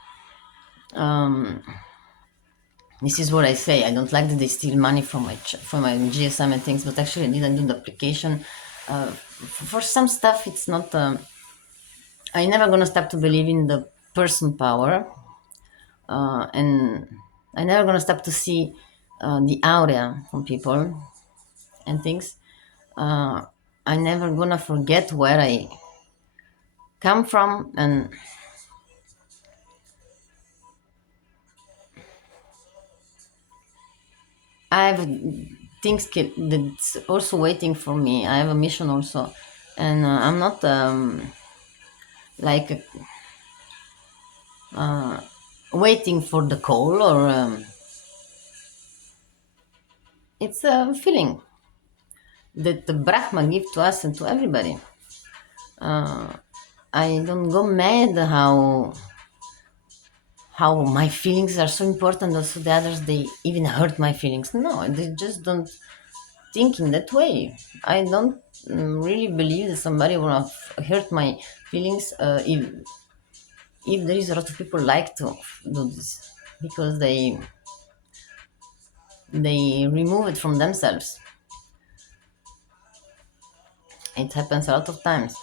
This is what I say. I don't like that they steal money from from my GSM and things, but actually I didn't do the application. For some stuff, it's not. I never gonna stop to believe in the person power, and I never gonna stop to see the aura from people and things. I never gonna forget where I come from and I have that's also waiting for me. I have a mission also, and I'm not like waiting for the call or it's a feeling that the Brahma give to us and to everybody. I don't go mad how my feelings are so important. Also, the others they even hurt my feelings. No, they just don't think in that way. I don't really believe that somebody will hurt my feelings if there is a lot of people like to do this because they remove it from themselves. It happens a lot of times.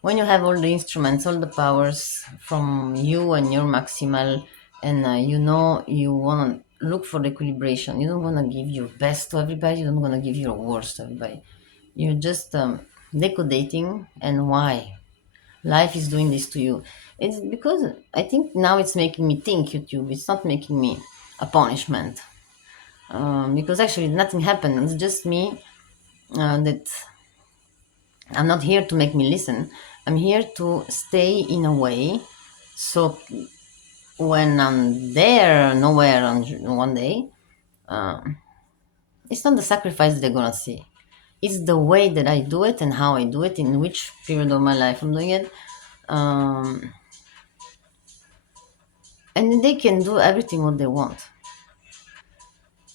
When you have all the instruments, all the powers from you and your maximal, and you know you want to look for the equilibration. You don't want to give your best to everybody. You don't want to give your worst to everybody. You're just decodating and why life is doing this to you. It's because I think now it's making me think YouTube. It's not making me a punishment because actually nothing happened. It's just me that I'm not here to make me listen. I'm here to stay in a way. So when I'm there, nowhere on one day, it's not the sacrifice they're gonna see. It's the way that I do it and how I do it, in which period of my life I'm doing it. Um, and they can do everything what they want.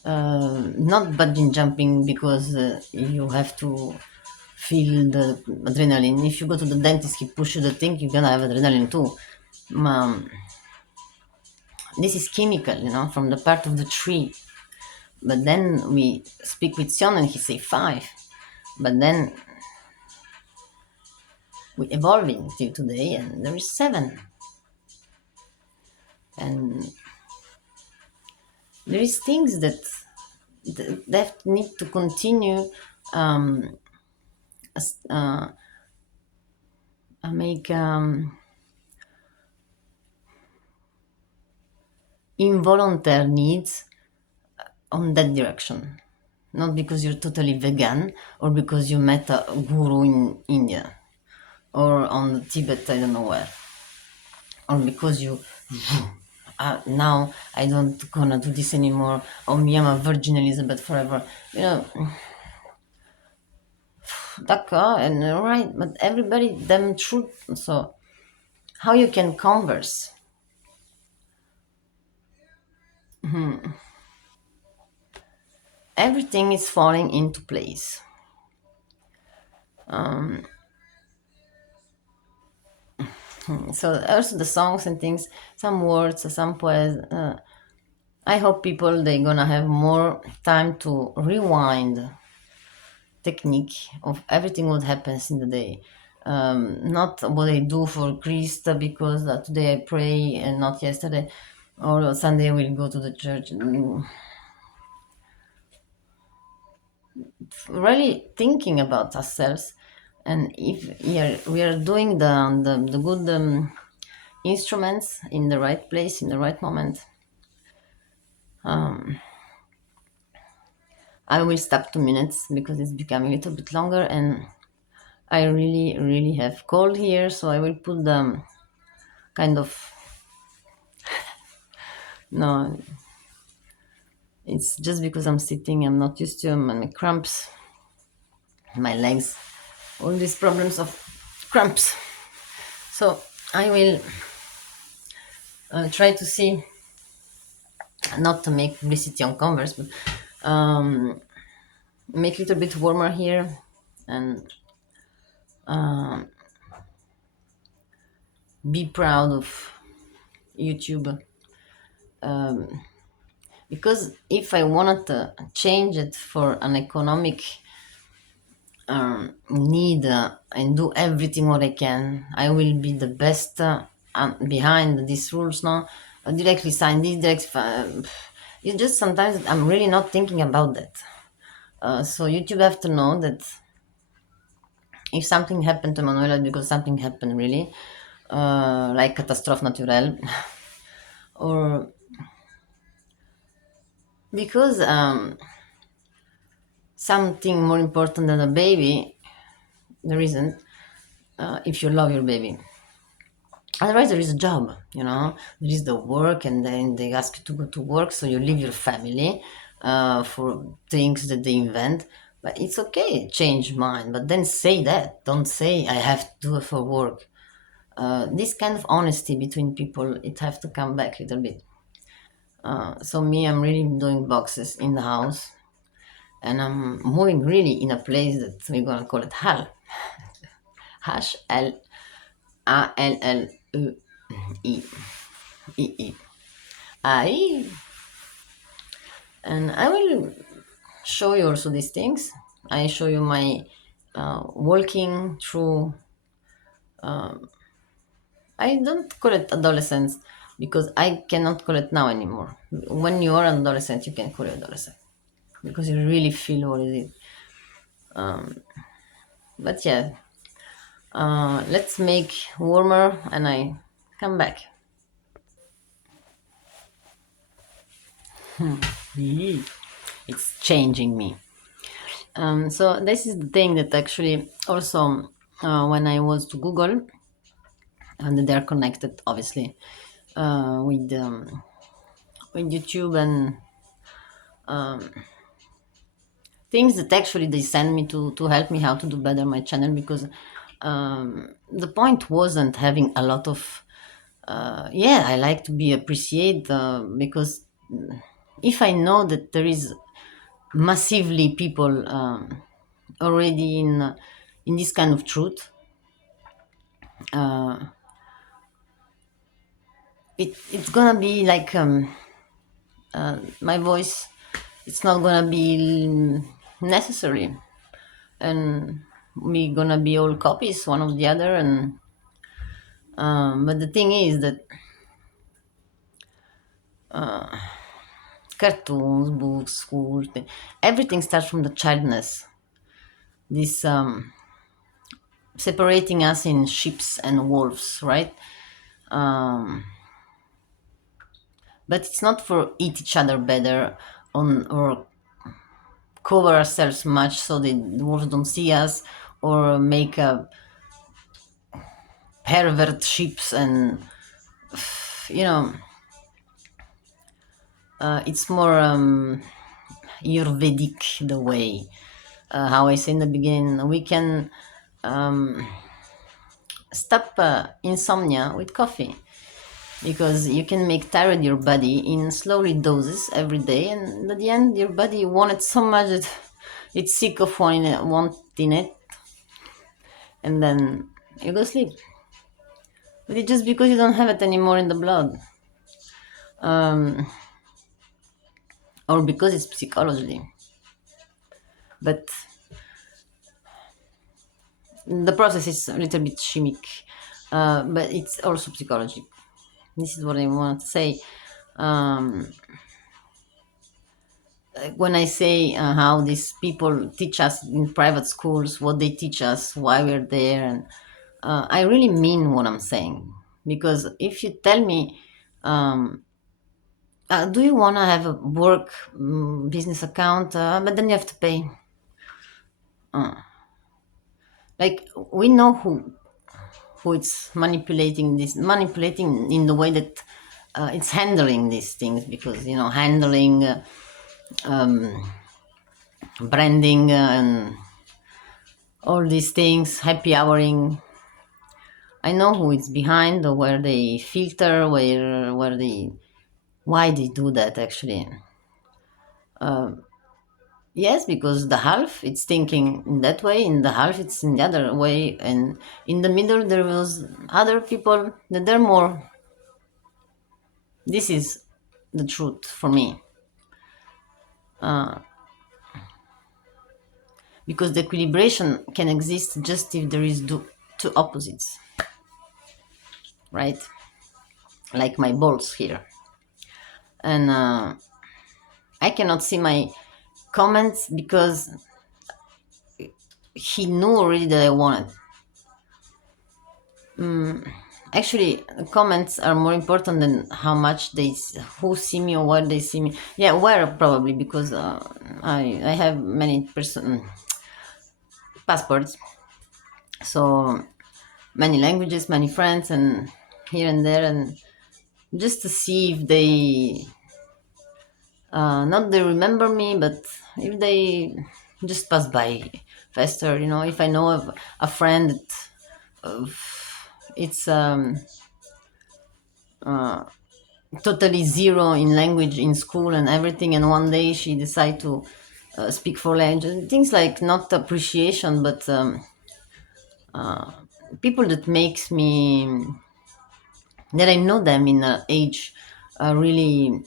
Not bungee jumping because you have to feel the adrenaline. If you go to the dentist, he push you the thing, you're gonna have adrenaline too. Um, this is chemical, from the part of the tree. But then we speak with Sion and he say five. But then we evolving till today and there is seven. And there is things that need to continue make involuntary needs on that direction. Not because you're totally vegan or because you met a guru in India or on Tibet, I don't know where, or because you now I don't gonna do this anymore. Oh, me, I'm a Virgin Elizabeth forever. You know, d'accord, and right, but everybody them truth. So how you can converse? Everything is falling into place. So also the songs and things, some words, some poems. I hope people they gonna have more time to rewind technique of everything what happens in the day. Not what I do for Christ because today I pray and not yesterday, or Sunday I will go to the church. Really thinking about ourselves, and if we are doing the good instruments in the right place in the right moment, I will stop 2 minutes because it's becoming a little bit longer and I really, really have cold here, so I will put the kind of no. It's just because I'm sitting. I'm not used to my cramps, my legs, all these problems of cramps. So I will try to see, not to make publicity on Converse, but make it a little bit warmer here and be proud of YouTube. Because if I wanted to change it for an economic need and do everything what I can, I will be the best behind these rules now. Directly sign this, it's just sometimes I'm really not thinking about that. So YouTube have to know that if something happened to Manuela because something happened really, like catastrophe naturelle, or because something more important than a baby, there isn't. If you love your baby, otherwise there is a job, there is the work, and then they ask you to go to work, so you leave your family for things that they invent. But it's okay, change mind, but then say that, don't say I have to do it for work. This kind of honesty between people, it have to come back a little bit. So me, I'm really doing boxes in the house, and I'm moving really in a place that we're gonna call it hall. Hallellee. I and I will show you also these things. I show you my walking through. I don't call it adolescence because I cannot call it now anymore. When you are an adolescent, you can call it adolescent because you really feel what is it. But yeah, let's make warmer, and I come back. It's changing me. So this is the thing that actually also when I was to Google, and they're connected obviously with YouTube and things that actually they send me to help me how to do better my channel, because the point wasn't having a lot of yeah, I like to be appreciated because if I know that there is massively people already in this kind of truth, it's gonna be like my voice, it's not gonna be necessary, and we gonna be all copies one of the other. And but the thing is that cartoons, books, school, everything starts from the childness, this separating us in sheeps and wolves, right? But it's not for eat each other better on or cover ourselves much so the wolves don't see us, or make a pervert ships, and you know it's more Ayurvedic the way. How I say in the beginning, we can stop insomnia with coffee, because you can make tired your body in slowly doses every day, and at the end your body want it so much that it's sick of wanting it, and then you go sleep. But it's just because you don't have it anymore in the blood, or because it's psychology. But the process is a little bit chimic, but it's also psychology. This is what I want to say. Um, when I say how these people teach us in private schools, what they teach us, why we're there, and I really mean what I'm saying. Because if you tell me, do you want to have a work business account, but then you have to pay. Like, we know who it's manipulating in the way that it's handling these things, because handling branding and all these things, happy houring. I know who is behind, or where they filter, where they why they do that actually. Yes, because the half it's thinking in that way, in the half it's in the other way, and in the middle there was other people that they're more. This is the truth for me, because the equilibration can exist just if there is two opposites, right? Like my balls here, and I cannot see my comments because he knew already that I wanted. Actually, comments are more important than how much who see me or where they see me. Yeah, where probably, because I have many person passports, so many languages, many friends, and here and there, and just to see if they not they remember me, but if they just pass by faster. If I know of a friend that it's totally zero in language in school and everything, and one day she decide to speak four languages, things like not appreciation, but people that makes me that I know them in an age really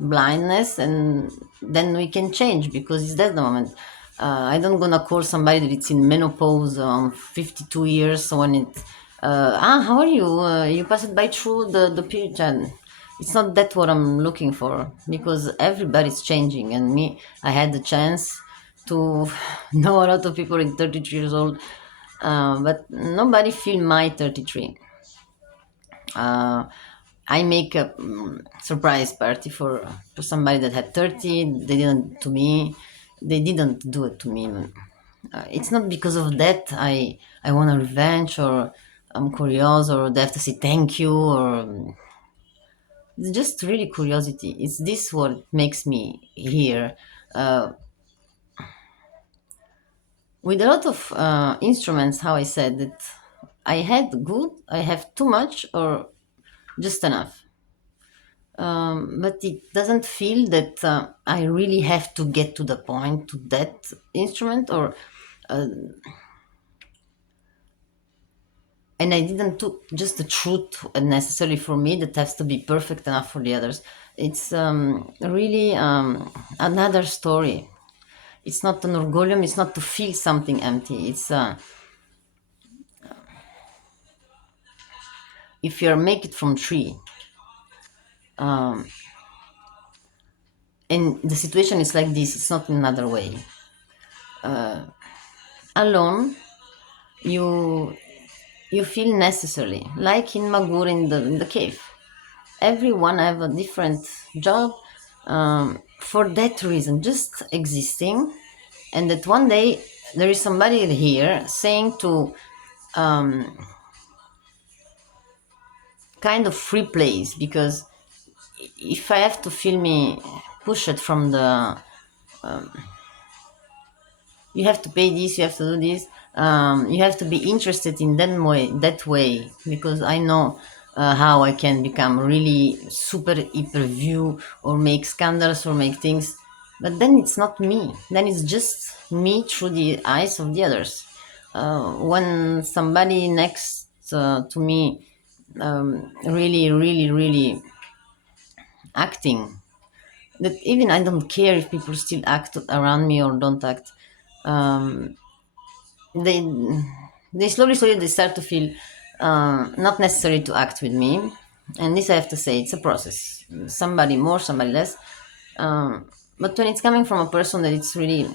blindness, and then we can change, because it's that the moment. I don't gonna call somebody that it's in menopause 52 years, so when it how are you, you passed by through the period, and it's not that what I'm looking for, because everybody's changing, and me, I had the chance to know a lot of people in 33 years old, but nobody feel my 33. I make a surprise party for somebody that had 30. They didn't do it to me. It's not because of that I want a revenge, or I'm curious, or they have to say thank you, or it's just really curiosity. It's this what makes me here. With a lot of instruments, how I said that I had good, I have too much, or just enough. But it doesn't feel that I really have to get to the point to that instrument, or and I didn't took just the truth necessarily for me that has to be perfect enough for the others. It's really another story. It's not an orgolium. It's not to feel something empty. It's if you make it from tree, and the situation is like this. It's not another way. Alone, you you feel necessarily like in Magur in the cave. Everyone have a different job, for that reason, just existing, and that one day there is somebody here saying to kind of free place, because if I have to feel me push it from the you have to pay this, you have to do this, you have to be interested in that way, because I know how I can become really super hyper view or make scandals or make things, but then it's not me, then it's just me through the eyes of the others. When somebody next to me really really really acting, that even I don't care if people still act around me or don't act, they they slowly they start to feel not necessary to act with me. And this I have to say, it's a process, somebody more, somebody less, but when it's coming from a person that it's really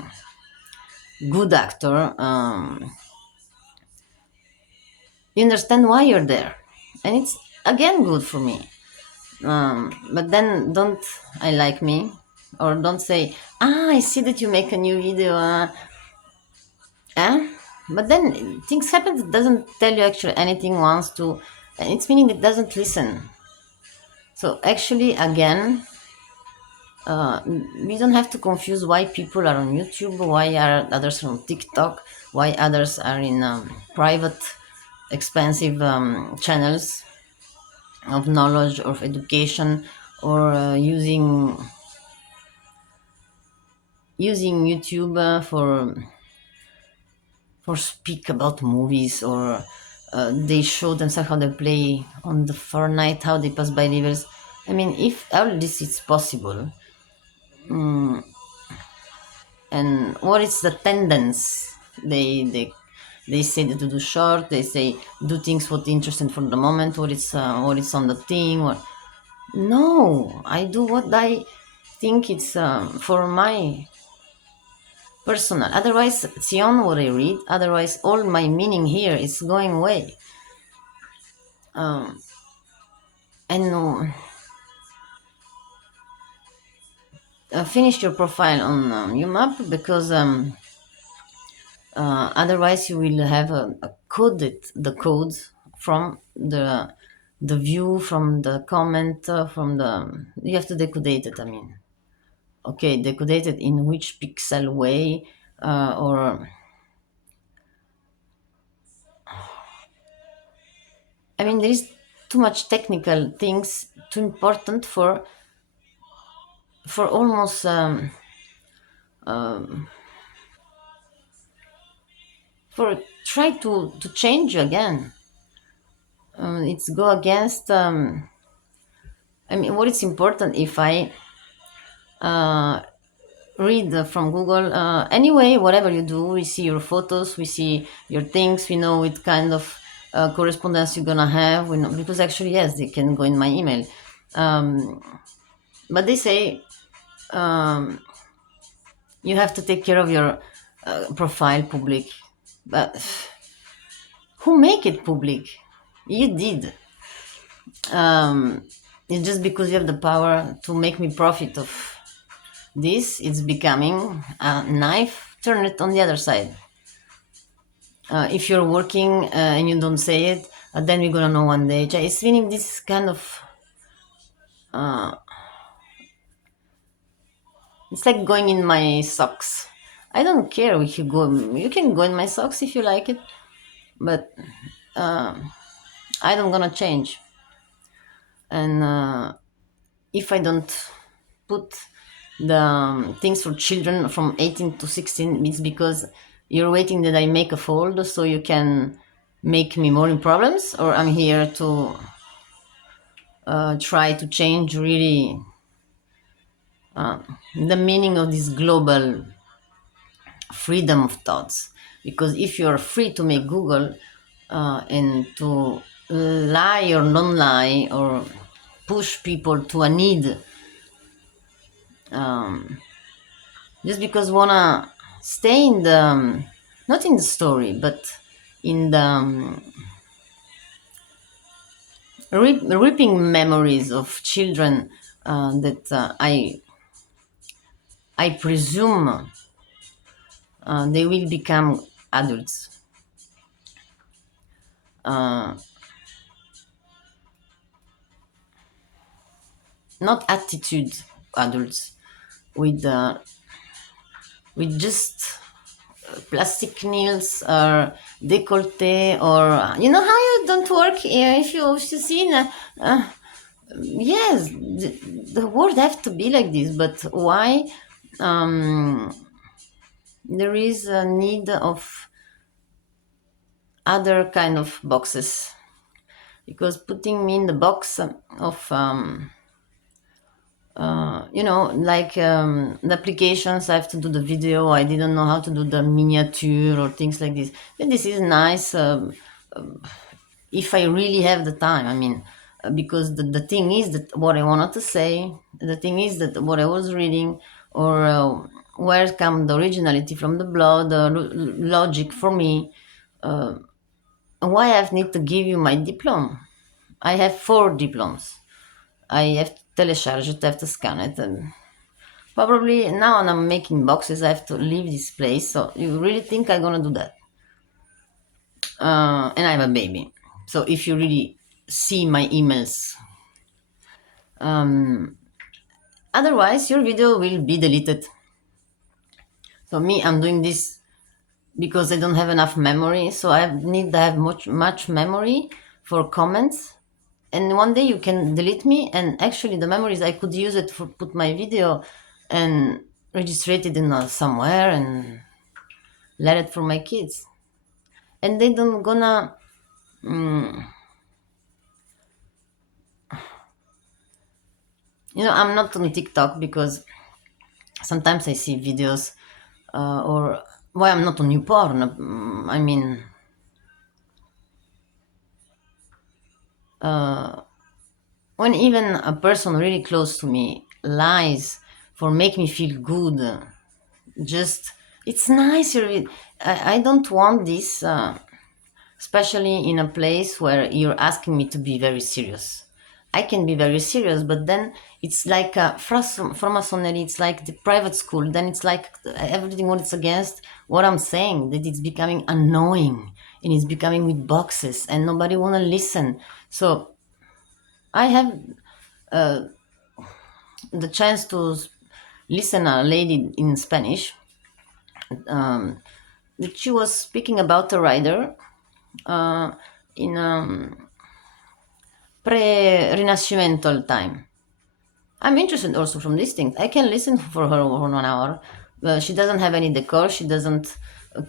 good actor, you understand why you're there, and it's again good for me. But then don't I like me, or don't say, I see that you make a new video, eh? But then things happen that doesn't tell you actually anything, wants to, and it's meaning it doesn't listen. So actually, again, we don't have to confuse why people are on YouTube, why are others on TikTok, why others are in private, expensive channels of knowledge, of education, or using YouTube for speak about movies, or they show themselves how they play on the Fortnite, how they pass by rivers. I mean, if all this is possible, and what is the tendency? They say that to do short. They say do things what interesting for the moment, what is on the thing. Or no, I do what I think it's for my personal. Otherwise, it's beyond what I read. Otherwise, all my meaning here is going away. And finish your profile on UMAP, because otherwise you will have a coded the codes from the view, from the comment, from the, you have to decodate it. I mean, okay, decodate it in which pixel way, or I mean, there is too much technical things, too important for almost for try to change again. It's go against. I mean, what is important if I read from Google. Anyway, whatever you do, we see your photos, we see your things, we know what kind of correspondence you're gonna have. We know, because actually, yes, they can go in my email, but they say you have to take care of your profile public. But who make it public? You did. It's just because you have the power to make me profit of this. It's becoming a knife. Turn it on the other side. If you're working and you don't say it, then we're gonna know one day. It's meaning this kind of. It's like going in my socks. I don't care if you go. You can go in my socks if you like it, but I don't gonna change. And if I don't put the things for children from 18 to 16, it's because you're waiting that I make a fold so you can make me more in problems, or I'm here to try to change really the meaning of this global freedom of thoughts. Because if you're free to make Google and to lie or non lie, or push people to a need, just because wanna stay in the not in the story, but in the ripping memories of children that I I presume they will become adults. Uh, Not attitude adults with just plastic nails or décolleté, or you know how you don't work if you see yes, the world have to be like this, but why um, there is a need of other kind of boxes, because putting me in the box of like the applications, I have to do the video, I didn't know how to do the miniature or things like this. But this is nice if I really have the time. I mean, because the thing is that what I wanted to say, the thing is that what I was reading, or where come the originality from the blood, the logic for me, why I need to give you my diploma. I have 4 diplomas. I have to telecharge it, I have to scan it, and probably now when I'm making boxes, I have to leave this place. So you really think I'm gonna do that? And I have a baby. So if you really see my emails, otherwise your video will be deleted. So me, I'm doing this because I don't have enough memory. So I need to have much memory for comments. And one day you can delete me, and actually the memories I could use it for put my video and register it in somewhere and let it for my kids. And they don't gonna I'm not on TikTok because sometimes I see videos, or why I'm not on new porn. I mean, when even a person really close to me lies for make me feel good, just it's nice. I don't want this, especially in a place where you're asking me to be very serious. I can be very serious, but then it's like Freemasonry, it's like the private school. Then it's like everything what it's against what I'm saying, that it's becoming annoying and it's becoming with boxes and nobody want to listen. So I have the chance to listen a lady in Spanish that she was speaking about a rider in pre-Renascimental time. I'm interested also from these things. I can listen for her for 1 hour. She doesn't have any decor. She doesn't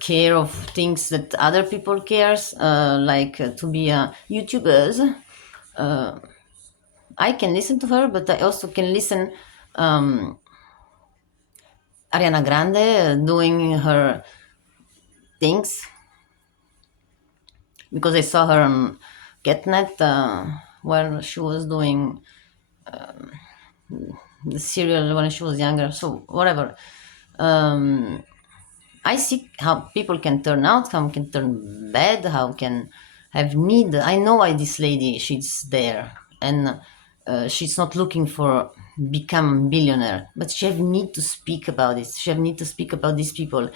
care of things that other people cares, like to be YouTubers. I can listen to her, but I also can listen Ariana Grande doing her things, because I saw her on GetNet where she was doing the serial when she was younger. So whatever. I see how people can turn out, how can turn bad, how can have need. I know why this lady she's there, and she's not looking for become billionaire, but she have need to speak about it. She have need to speak about these people,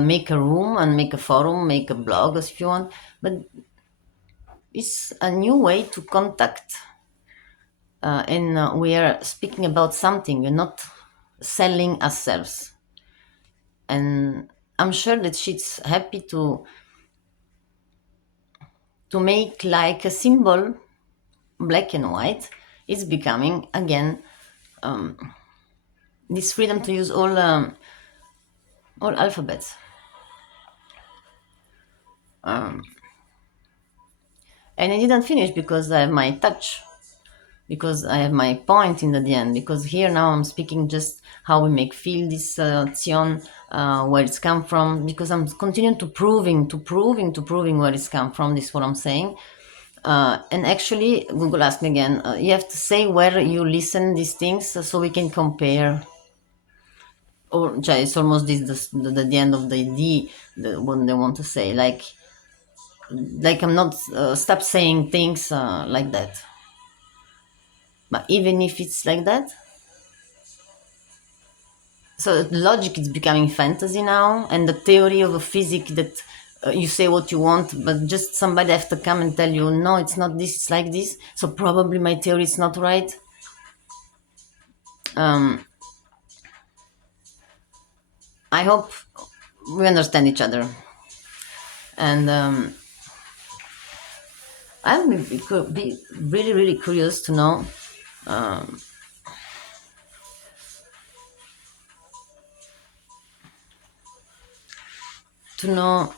make a room and make a forum, make a blog if you want. But it's a new way to contact, and we are speaking about something. We're not selling ourselves, and I'm sure that she's happy to make like a symbol, black and white. It's becoming again this freedom to use all alphabets. And I didn't finish because I have my touch, because I have my point in the end. Because here now I'm speaking just how we make feel this Zion, where it's come from. Because I'm continuing to proving where it's come from. This is what I'm saying. And actually, Google asked me again. You have to say where you listen these things so we can compare. Or it's almost the end of the idea, what they want to say. Like I'm not stop saying things like that. But even if it's like that, So logic is becoming fantasy now, and the theory of a physics that you say what you want, but just somebody have to come and tell you, no, it's not this, it's like this. So probably my theory is not right. I hope we understand each other, and I'm be really, really curious to know, to know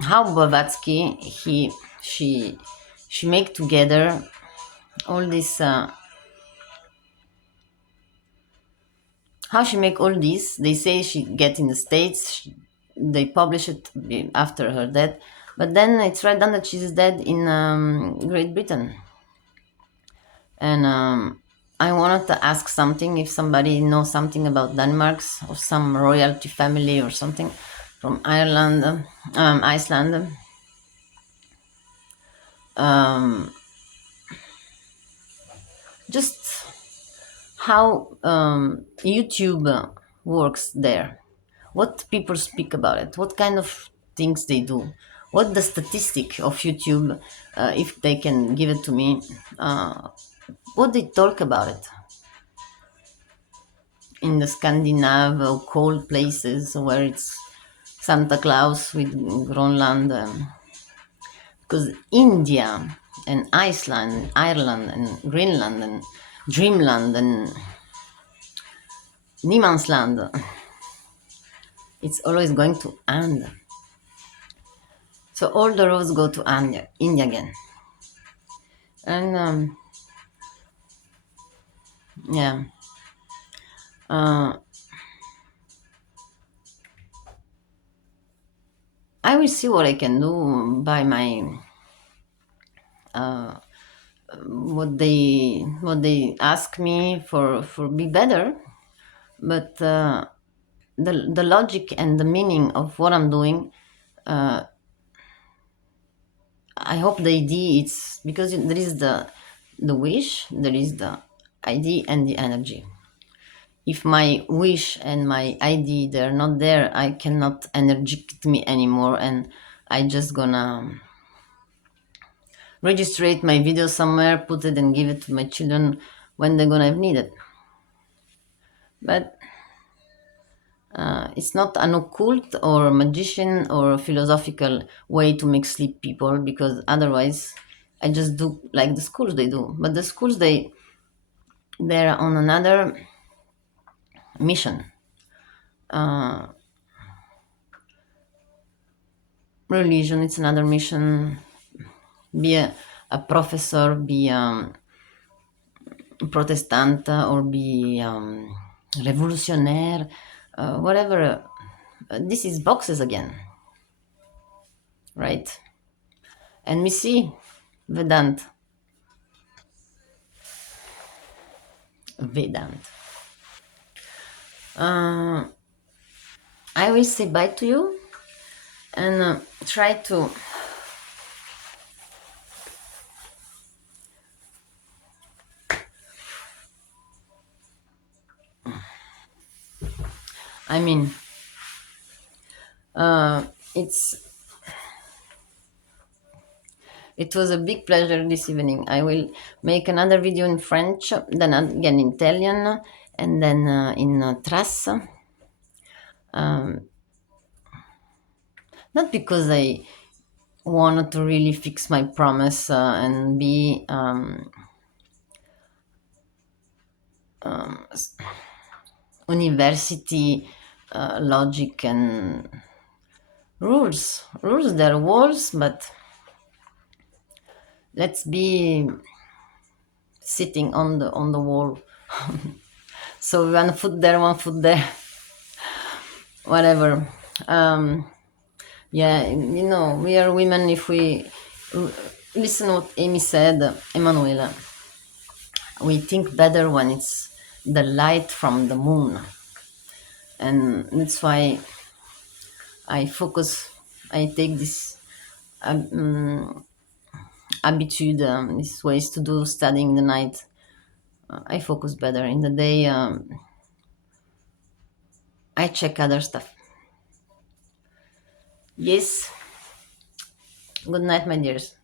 how Blavatsky she make together all this. How she make all this? They say she get in the States. They publish it after her death, but then it's right down that she's dead in Great Britain. And I wanted to ask something if somebody knows something about Denmark's or some royalty family or something from Ireland, Iceland. Just how YouTube works there, what people speak about it, what kind of things they do, what the statistic of YouTube, if they can give it to me, what they talk about it in the Scandinavian cold places where it's Santa Claus with Groenland, because India and Iceland, Ireland and Greenland and Dreamland and Niemandsland, it's always going to end. So all the roads go to India again. And yeah, I will see what I can do by my what they ask me for be better, but the logic and the meaning of what I'm doing, I hope the idea it's because there is the wish, there is the idea and the energy. If my wish and my ID they're not there, I cannot energize me anymore, and I just gonna register my video somewhere, put it and give it to my children when they're gonna need it. But it's not an occult or magician or philosophical way to make sleep people, because otherwise I just do like the schools they do. But the schools they're on another mission. Religion it's another mission. Be a professor, be protestant, or be revolutionaire, whatever. This is boxes again, right? And we see Vedant. Vedant. I will say bye to you and try to. I mean, it's it was a big pleasure this evening. I will make another video in French, then again in Italian, and then in Thrace. Not because I wanted to really fix my promise and be university logic and rules. Rules, they're walls, but let's be sitting on the wall. So one foot there, one foot there, whatever. Yeah, we are women. If we listen what Amy said, Emanuela, we think better when it's the light from the moon, and that's why I focus. I take this habitude, these ways to do studying in the night. I focus better in the day. I check other stuff. Yes. Good night, my dears.